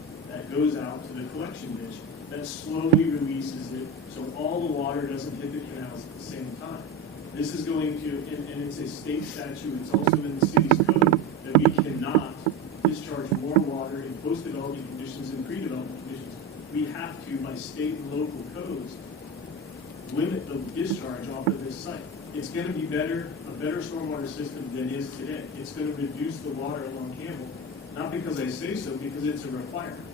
goes out to the collection ditch that slowly releases it so all the water doesn't hit the canals at the same time. This is going to, and it's a state statute, it's also in the city's code, that we cannot discharge more water in post-development conditions and pre-development conditions. We have to, by state and local codes, limit the discharge off of this site. It's going to be a better stormwater system than is today. It's going to reduce the water along Campbell, not because I say so, because it's a requirement.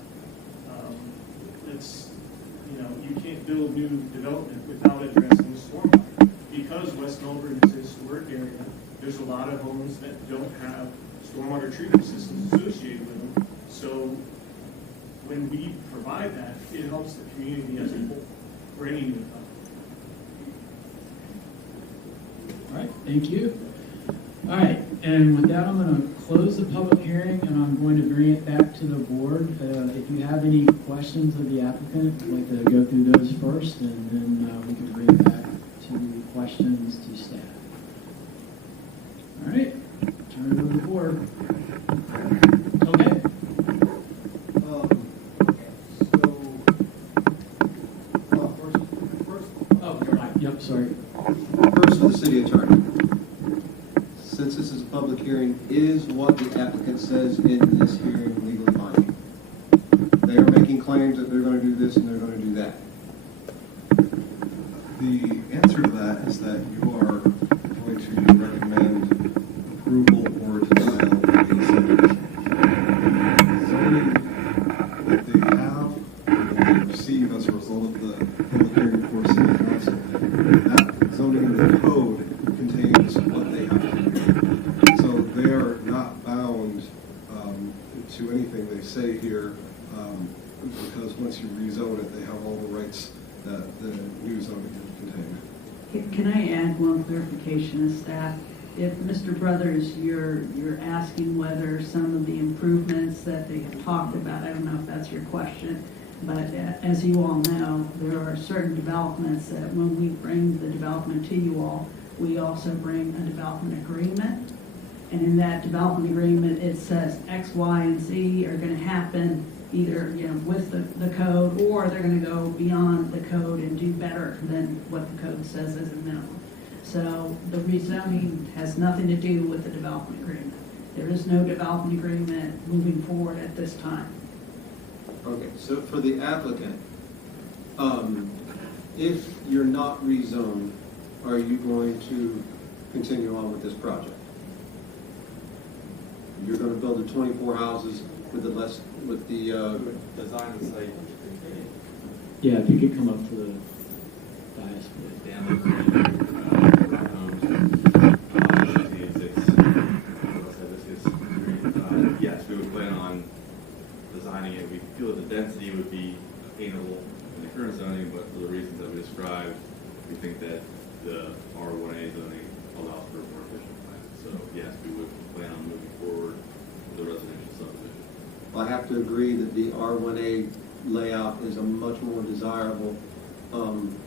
You can't build new development without addressing the stormwater. Because West Melbourne is a historic area, there's a lot of homes that don't have stormwater treatment systems associated with them. So when we provide that, it helps the community as a whole for any new development. All right, thank you. All right, and with that, I'm going to close the public hearing, and I'm going to bring it back to the board. If you have any questions of the applicant, I'd like to go through those first, and then we can bring it back to questions to staff. All right, turn it over to the board. Okay. Yep, sorry. First, to the city attorney. Since this is a public hearing, is what the applicant says in this hearing legally binding? They are making claims that they're going to do this and they're going to do that. The answer to that is that you are going to recommend approval or denial of the subdivision to anything they say here, because once you rezone it, they have all the rights that the new zoning contain. Can I add one clarification of staff? If, Mr. Brothers, you're asking whether some of the improvements that they have talked about, I don't know if that's your question, but as you all know, there are certain developments that when we bring the development to you all, we also bring a development agreement. And in that development agreement, it says X, Y, and Z are going to happen either, with the code, or they're going to go beyond the code and do better than what the code says as a minimum. So the rezoning has nothing to do with the development agreement. There is no development agreement moving forward at this time. Okay, so for the applicant, if you're not rezoned, are you going to continue on with this project? You're going to build the 24 houses with the design the site. Yeah, if you could come up to the dais, please. Yes, we would plan on designing it. We feel that the density would be attainable in the current zoning, but for the reasons that we described, we think that the R1A zoning allows for a more efficient plan. So yes, we would plan on moving forward with the residential subdivision. I have to agree that the R1A layout is a much more desirable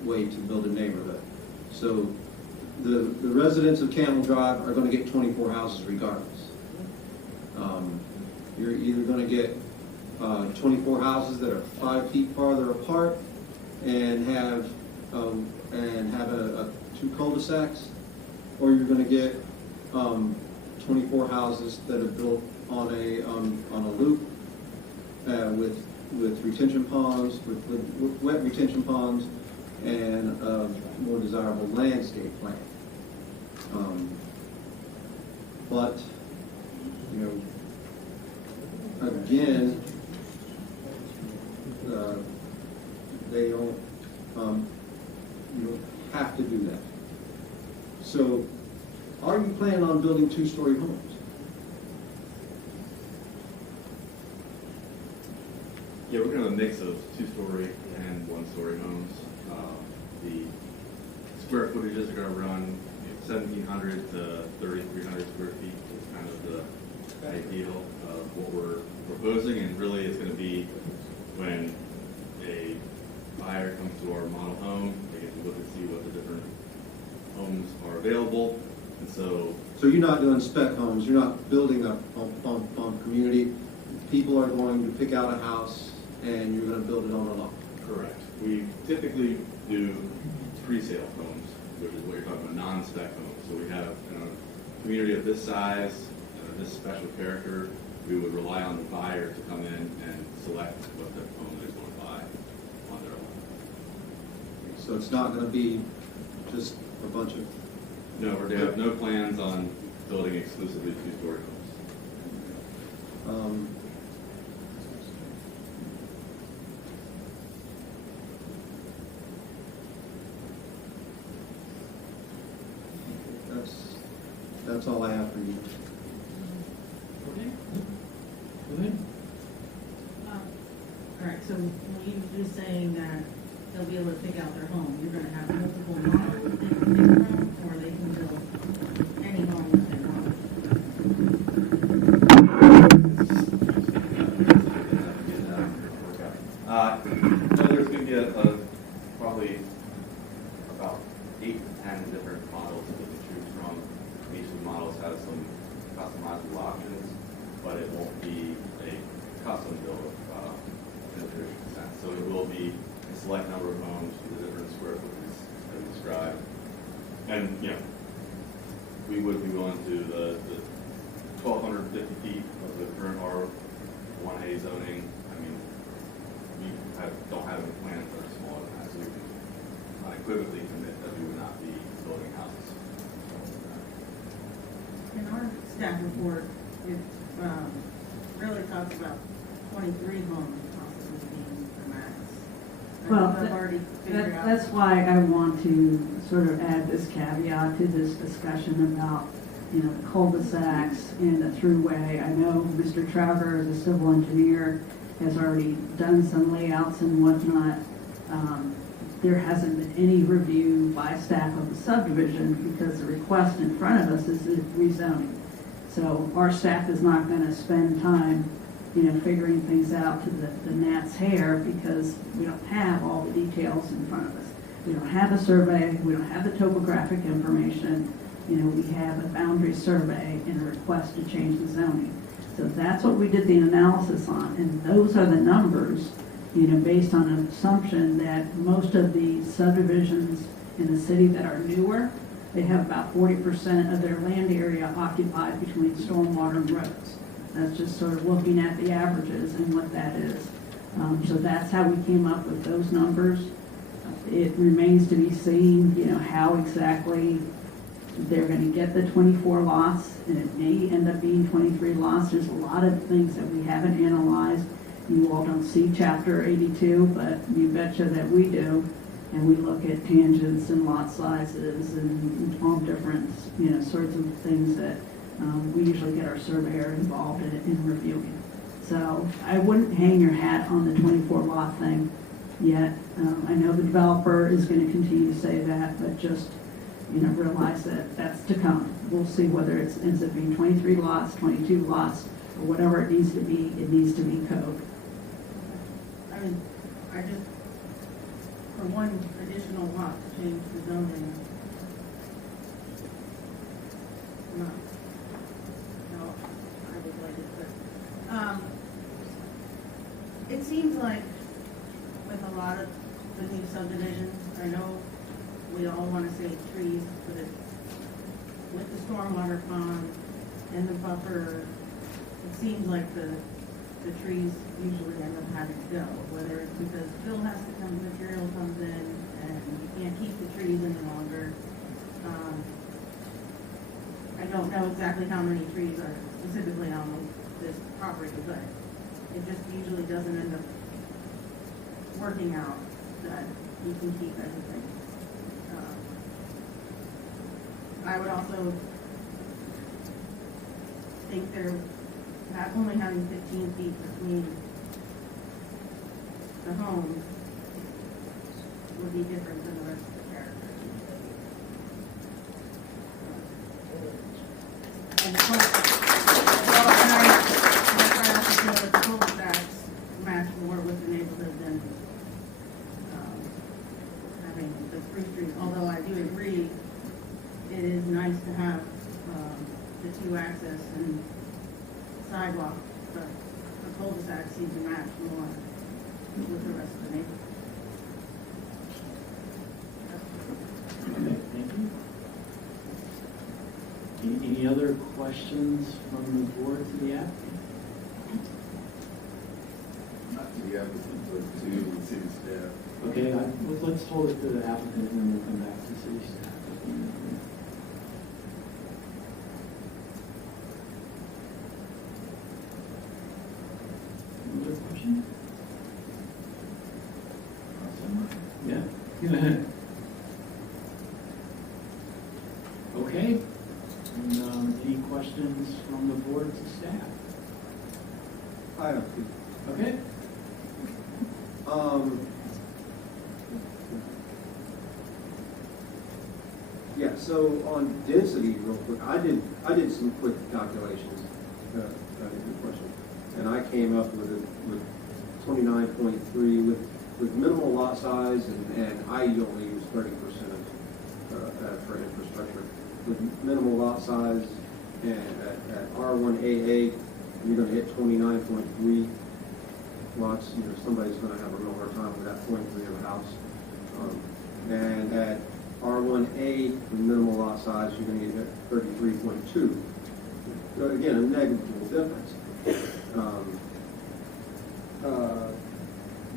way to build a neighborhood. So the residents of Campbell Drive are going to get 24 houses regardless. You're either going to get 24 houses that are 5 feet farther apart and have two cul-de-sacs, or you're going to get 24 houses that are built on a loop with retention ponds, with wet retention ponds, and a more desirable landscape plan. But again, they don't. You don't have to do that. So, are you planning on building 2-story homes? Yeah, we're going to have a mix of 2-story and 1-story homes. The square footages are going to run 1,700 to 3,300 square feet is kind of the ideal of what we're proposing, and really it's going to be when a buyer comes to our model home, they get to look and see what the different homes are available, and so you're not doing spec homes, you're not building a community. People are going to pick out a house and you're going to build it on a lot. Correct. We typically do pre-sale homes, which is what you're talking about, non-spec homes. So we have a community of this size, this special character, we would rely on the buyer to come in and select what the home they want to buy on their own. So it's not going to be just a bunch of... No, we have no plans on building exclusively 2-story homes. That's all I have for you. Okay. Go ahead. All right, so you're saying that they'll be able to pick out their home. You're going to have multiple models they can pick from, or they can build any home that they want. No, there's going to be probably about 8 to 10 different models that we can choose from. Each of the models has some customizable options, but it won't be a custom build in the traditional sense. So it will be a select number of homes with the different square footage that we described. And, we would be willing to do the 1,250 feet of the current R1A zoning. I mean, we don't have any plans that are smaller than that, so we can unequivocally commit that we would not be building houses. In our staff report, it really talks about 23 homes possibly being the max. Well, I've already figured out. that's why I want to sort of add this caveat to this discussion about you know, the cul-de-sacs and the throughway. I know Mr. Trauger, as a civil engineer, has already done some layouts and whatnot. There hasn't been any review by staff of the subdivision because the request in front of us is the rezoning. So our staff is not going to spend time, you know, figuring things out to the gnat's hair because we don't have all the details in front of us. We don't have a survey, we don't have the topographic information, you know, we have a boundary survey and a request to change the zoning. So that's what we did the analysis on, and those are the numbers, you know, based on an assumption that most of the subdivisions in the city that are newer, they have about 40% of their land area occupied between stormwater and roads. That's just sort of looking at the averages and what that is. So that's how we came up with those numbers. It remains to be seen, you know, how exactly they're going to get the 24 lots, and it may end up being 23 lots. There's a lot of things that we haven't analyzed. You all don't see Chapter 82, but you betcha that we do. And we look at tangents and lot sizes and all different, you know, sorts of things that we usually get our surveyor involved in reviewing. So I wouldn't hang your hat on the 24 lot thing yet. I know the developer is going to continue to say that, but just, you know, realize that that's to come. We'll see whether it ends up being 23 lots, 22 lots, or whatever it needs to be. It needs to be code. I mean, I just, for one additional lot to change the zoning, no, I would like it, but, it seems like with a lot of the new subdivisions, I know we all want to save trees, but with the stormwater pond and the buffer, it seems like the trees usually end up having to go, whether it's because Phil has to come, material comes in, and you can't keep the trees any longer. I don't know exactly how many trees are specifically on this property, but it just usually doesn't end up working out that you can keep everything. I would also think that only having 15 feet between the homes would be different than the rest of the characters. And the cul-de-sacs match more with the neighborhood than having the free street. Although I do agree, it is nice to have the two access and sidewalk, but the cul-de-sac seems to match more with the rest of the neighborhood. Okay, thank you. Any other questions from the board to the applicant? Not to the applicant, but to the city staff. Okay, let's hold it to the applicant and then we'll come back to city staff. Another question? Yeah, go ahead. Okay, and any questions from the board to staff? I have two. Okay. Yeah, so on density, real quick, I did some quick calculations, that is a good question. And I came up with 29.3 with minimal lot size, and I only use 30% for infrastructure. With minimal lot size, and at R1AA, you're going to hit 29.3 lots. You know, somebody's going to have a real hard time with that 0.3 of a house. And at R1A, with minimal lot size, you're going to get 33.2. So again, a negligible difference.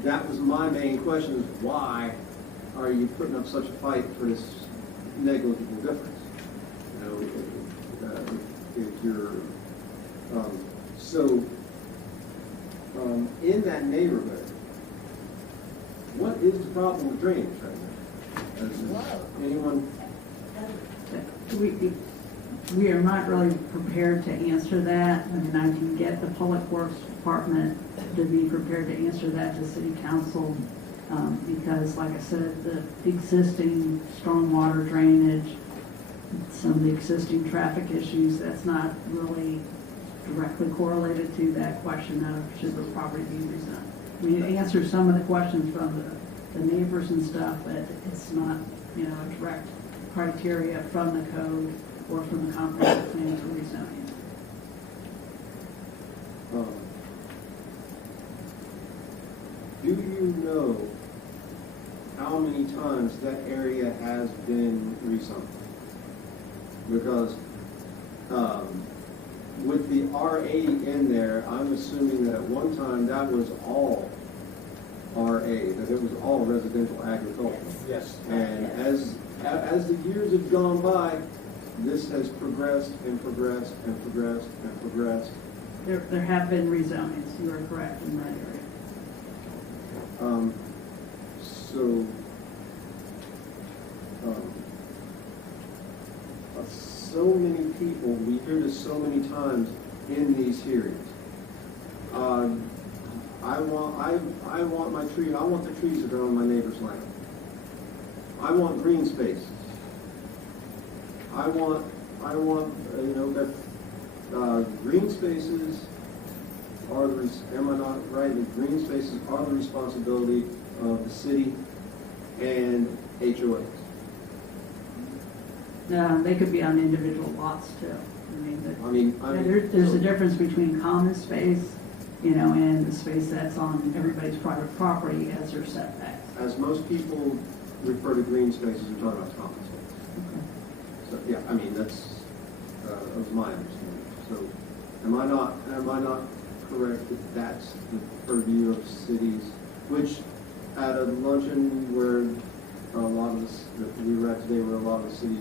That was my main question: is why are you putting up such a fight for this negligible difference? You know, if you're in that neighborhood, what is the problem with drainage right now? Anyone? We are not really prepared to answer that. I mean, I can get the Public Works Department to be prepared to answer that to City Council, because like I said, the existing stormwater drainage, some of the existing traffic issues, that's not really directly correlated to that question of should the property be rezoned. I mean, it answers some of the questions from the neighbors and stuff, but it's not, you know, a direct criteria from the code or from the comprehensive plan for rezoning. Do you know how many times that area has been rezoned? Because with the RA in there, I'm assuming that at one time that was all RA, that it was all residential agricultural. Yes. And as the years have gone by, this has progressed and progressed and progressed and progressed. There have been rezonings, you are correct in that area. So many people, we hear this so many times in these hearings. I want my tree, I want the trees that are on my neighbor's land. I want green spaces. I want, you know, that green spaces are the, am I not right? The green spaces are the responsibility of the city and HOAs. They could be on individual lots too. There's a difference between common space, you know, and the space that's on everybody's private property as their setbacks. As most people refer to green spaces, we're talking about common space. Okay. So, yeah, I mean, that was my understanding. So, am I not correct that that's the purview of cities, which at a luncheon where a lot of us, that we were at today, where a lot of the city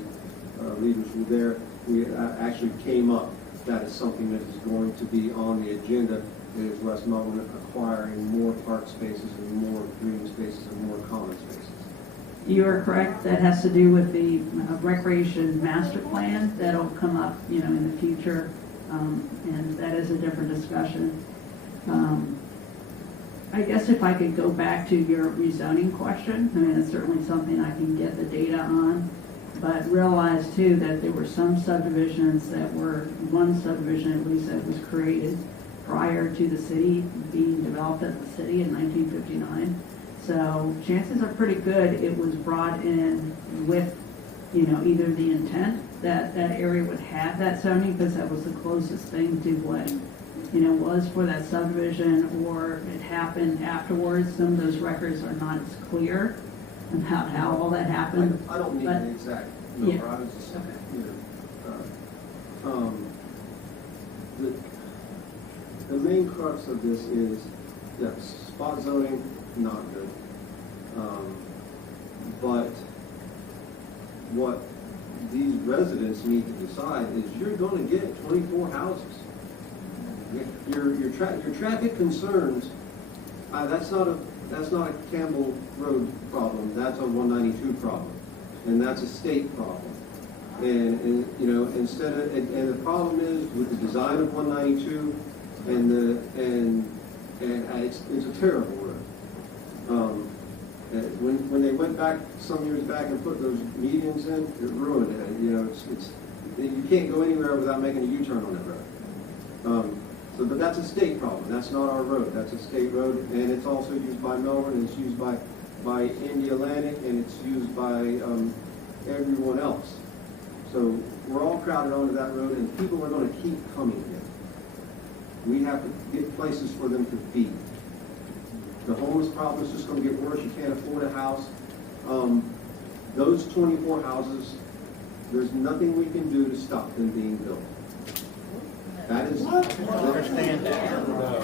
leaders were there, we actually came up, that is something that is going to be on the agenda, is West Melbourne acquiring more park spaces and more green spaces and more common spaces. You are correct. That has to do with the recreation master plan that'll come up, you know, in the future, and that is a different discussion. I guess if I could go back to your rezoning question, I mean, it's certainly something I can get the data on, but realize too that there were some subdivisions that were, one subdivision at least that was created prior to the city being developed as the city in 1959. So chances are pretty good it was brought in with, you know, either the intent that that area would have that zoning because that was the closest thing to what, you know, was for that subdivision, or it happened afterwards. Some of those records are not as clear about how all that happened. I don't need an exact number. Yeah. I was just, Okay. you know, the main crux of this is, yes, spot zoning, not good. But what these residents need to decide is you're going to get 24 houses. Your traffic concerns, that's not a Campbell Road problem. That's a 192 problem, and that's a state problem. And you know, instead of, and the problem is with the design of 192, and it's a terrible road. When they went back some years back and put those medians in, it ruined it. You know, you can't go anywhere without making a U-turn on that road. But that's a state problem. That's not our road. That's a state road, and it's also used by Melbourne. It's used by India Atlantic, and it's used by everyone else. So we're all crowded onto that road, and people are going to keep coming here. We have to get places for them to be. The homeless problem is just going to get worse. You can't afford a house. Those 24 houses, there's nothing we can do to stop them being built. That is,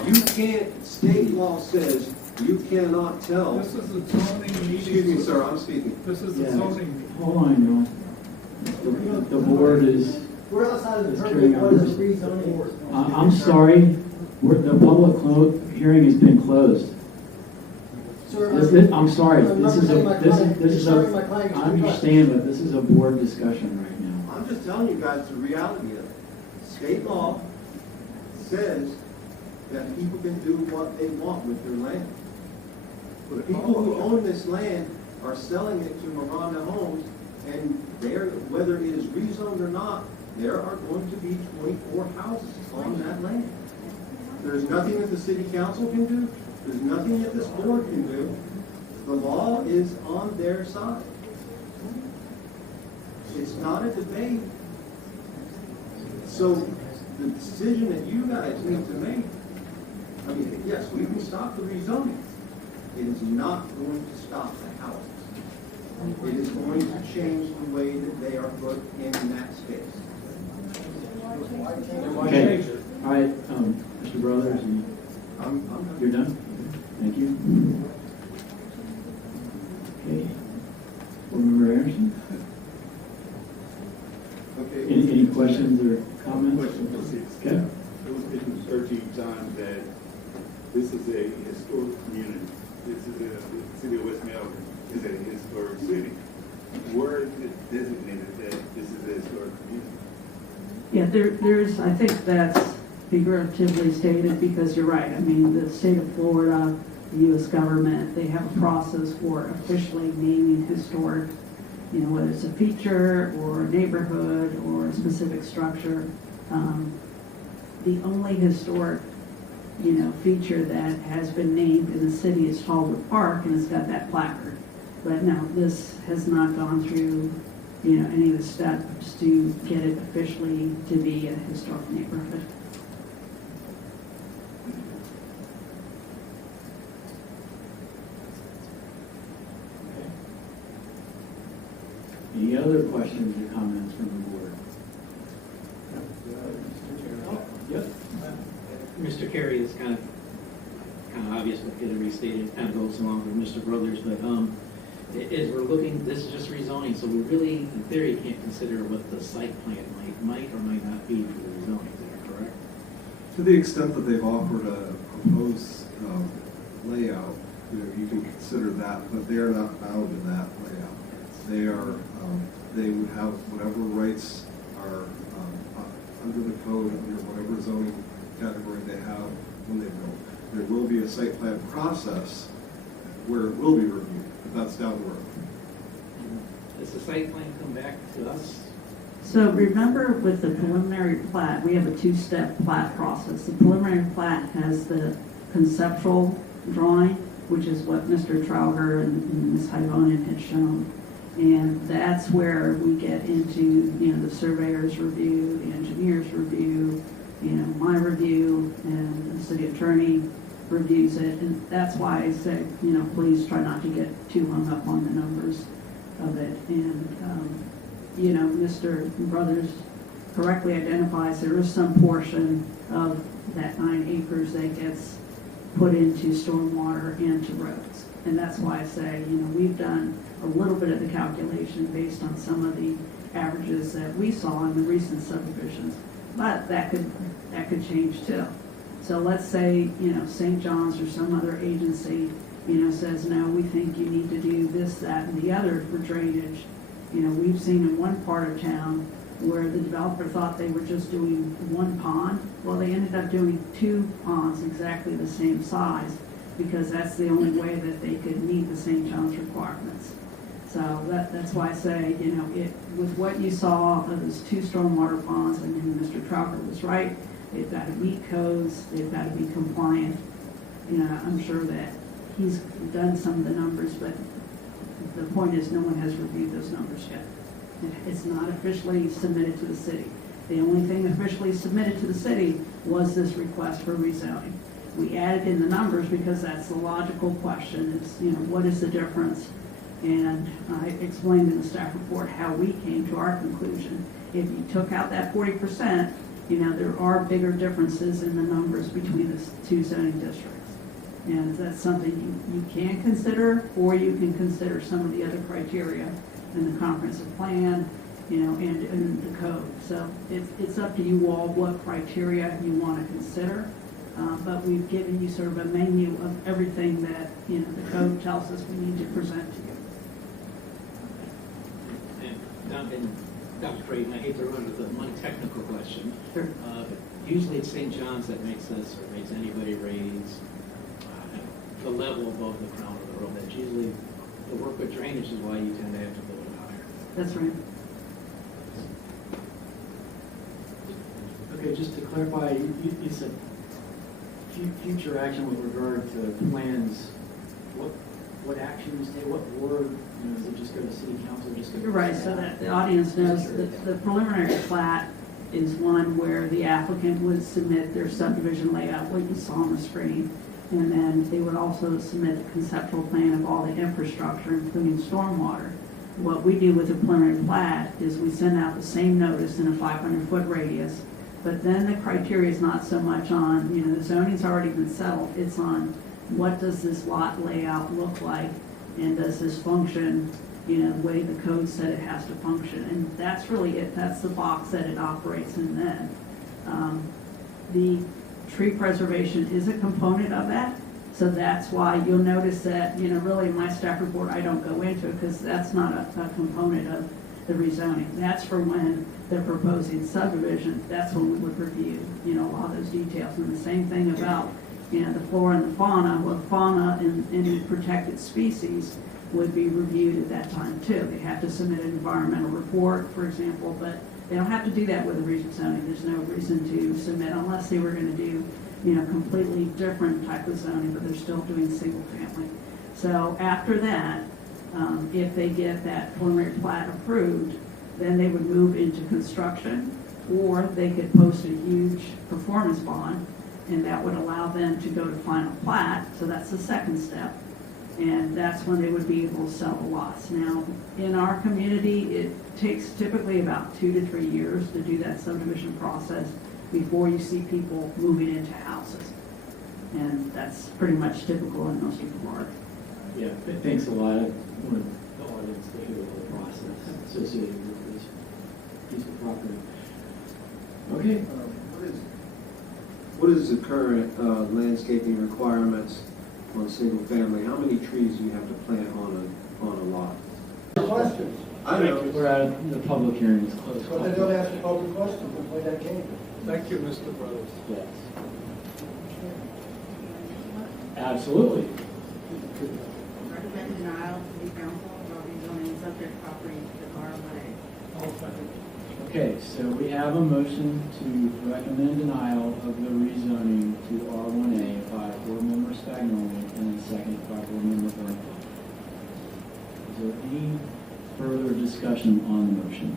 you can't, state law says you cannot tell. This is a zoning meeting. Excuse me, sir, I'm speaking. This is a zoning. Hold on, y'all. The board is. We're outside of the purview of what is a rezoning. I'm sorry, the public hearing has been closed. Sir, I'm sorry, I understand, but this is a board discussion right now. I'm just telling you guys the reality of it. State law says that people can do what they want with their land. The people who own this land are selling it to Maronda Homes, and whether it is rezoned or not, there are going to be 24 houses on that land. There's nothing that the city council can do. There's nothing that this board can do. The law is on their side. It's not a debate. So the decision that you guys need to make, I mean, yes, we can stop the rezoning. It is not going to stop the houses. It is going to change the way that they are put in that space. Okay, all right, Mr. Brothers, you're done? Thank you. Okay. Board Member Anderson? Okay. Any questions or comments? Question for six. Okay. It was mentioned 13 times that this is a historic community. This is the city of West Melbourne is a historic city. Where is it designated that this is a historic community? Yeah, there's, I think that's figuratively stated because you're right. I mean, the state of Florida, the U.S. government, they have a process for officially naming historic, you know, whether it's a feature or a neighborhood or a specific structure. The only historic, you know, feature that has been named in the city is Hallwood Park, and it's got that placard. But no, this has not gone through, you know, any of the steps to get it officially to be a historic neighborhood. Any other questions or comments from the board? Yep. Mr. Carey is kind of obvious what Peter restated, kind of goes along with Mr. Brothers, but as we're looking, this is just rezoning, so we really, in theory, can't consider what the site plan might or might not be for the rezoning, is that correct? To the extent that they've offered a proposed layout, you know, you can consider that, but they are not bound to that layout. They are, they would have whatever rights are under the code, under whatever zoning category they have when they build. There will be a site plan process where it will be reviewed, but that's down the road. Does the site plan come back to us? So remember with the preliminary plat, we have a two-step plat process. The preliminary plat has the conceptual drawing, which is what Mr. Trauger and Ms. Hyvonen had shown. And that's where we get into, you know, the surveyor's review, the engineer's review, you know, my review, and the city attorney reviews it. And that's why I say, you know, please try not to get too hung up on the numbers of it. And, you know, Mr. Brothers correctly identifies there is some portion of that 9 acres that gets put into stormwater and to roads. And that's why I say, you know, we've done a little bit of the calculation based on some of the averages that we saw in the recent subdivisions, but that could change too. So let's say, you know, St. John's or some other agency, you know, says, no, we think you need to do this, that, and the other for drainage. You know, we've seen in one part of town where the developer thought they were just doing one pond. Well, they ended up doing 2 ponds exactly the same size because that's the only way that they could meet the St. John's requirements. So that's why I say, you know, with what you saw of those 2 stormwater ponds, and Mr. Trauger was right, they've got to meet codes, they've got to be compliant. You know, I'm sure that he's done some of the numbers, but the point is no one has reviewed those numbers yet. It's not officially submitted to the city. The only thing officially submitted to the city was this request for rezoning. We added in the numbers because that's the logical question. It's, you know, what is the difference? And I explained in the staff report how we came to our conclusion. If you took out that 40%, you know, there are bigger differences in the numbers between the 2 zoning districts. And that's something you can consider, or you can consider some of the other criteria in the comprehensive plan, you know, and in the code. So it's up to you all what criteria you want to consider. But we've given you sort of a menu of everything that, you know, the code tells us we need to present to you. And Duncan, Dr. Creighton, I hate to run with the one technical question. Sure. But usually it's St. John's that makes us, or makes anybody raise the level above the crown of the road. That's usually, the work with drainage is why you tend to have to build it higher. That's right. Okay, just to clarify, you said future action with regard to plans. What actions, what word, does it just go to city council, just go to? You're right, so that the audience knows that the preliminary plat is one where the applicant would submit their subdivision layout, what you saw on the screen. And then they would also submit the conceptual plan of all the infrastructure, including stormwater. What we do with the preliminary plat is we send out the same notice in a 500-foot radius, but then the criteria is not so much on, the zoning's already been settled, it's on what does this lot layout look like, and does this function, the way the code said it has to function. And that's really it, that's the box that it operates in then. The tree preservation is a component of that. So that's why you'll notice that, really in my staff report, I don't go into it because that's not a component of the rezoning. That's for when they're proposing subdivision. That's when we would review, a lot of those details. And the same thing about, the flora and the fauna. Well, fauna and any protected species would be reviewed at that time too. They have to submit an environmental report, for example, but they don't have to do that with a rezoning. There's no reason to submit unless they were going to do, completely different type of zoning, but they're still doing single family. So after that, if they get that preliminary plat approved, then they would move into construction, or they could post a huge performance bond, and that would allow them to go to final plat. So that's the second step. And that's when they would be able to sell the lots. Now, in our community, it takes typically about 2 to 3 years to do that subdivision process before you see people moving into houses. And that's pretty much typical in most of Florida. Yeah, thanks a lot. I wanted the audience to hear the whole process associated with this piece of property. Okay. What is the current landscaping requirements on single family? How many trees do you have to plant on a lot? Questions? I know. We're at the public hearing is closed. Well, then don't ask the public questions, that's why that came. Thank you, Mr. Brothers. Yes. Absolutely. Recommend denial to the council of rezoning subject property to R1A. Okay, so we have a motion to recommend denial of the rezoning to R1A by Board Member Spagnoli and a second by Board Member Burnett. Is there any further discussion on the motion?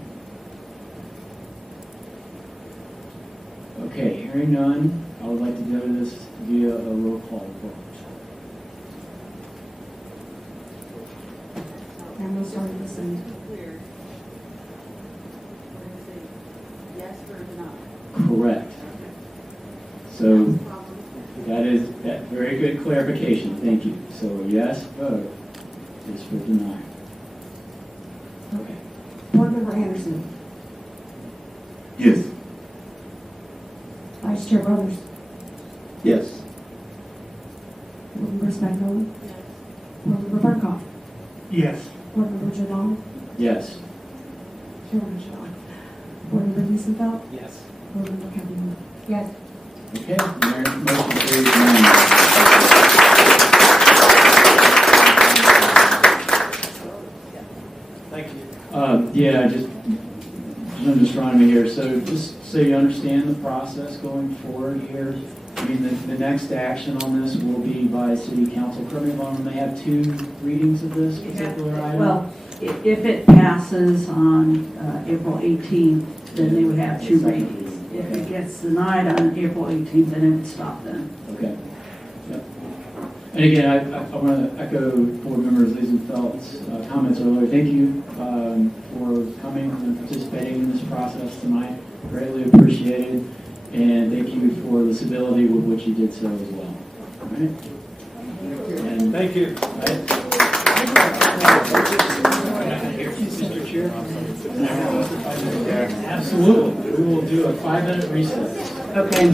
Okay, hearing none, I would like to go to this via a roll call vote. And we'll start with the same. Clear. Yes or no? Correct. So that is very good clarification. Thank you. So a yes vote is for denial. Okay. Board Member Anderson. Yes. Vice Chair Brothers. Yes. Board Member Spagnoli. Yes. Board Member Burkhoff. Yes. Board Member Jeannie. Yes. Chairman Shaw. Board Member Wiesenfeld. Yes. Board Member Campbell. Yes. Okay. Motion carries unanimously. Thank you. Yeah, just I'm just trying to here. So just so you understand the process going forward here. I mean, the next action on this will be by City Council. Correct me if I'm wrong, they have 2 readings of this particular item? Well, if it passes on April 18th, then they would have 2 readings. If it gets denied on April 18th, then it would stop then. Okay. Yep. And again, I want to echo Board Member Wiesenfeld's comments earlier. Thank you for coming and participating in this process tonight. Greatly appreciated. And thank you for the civility with which you did so as well. All right? And thank you. Right? Mr. Chair? Absolutely. We will do a 5-minute recess. Okay.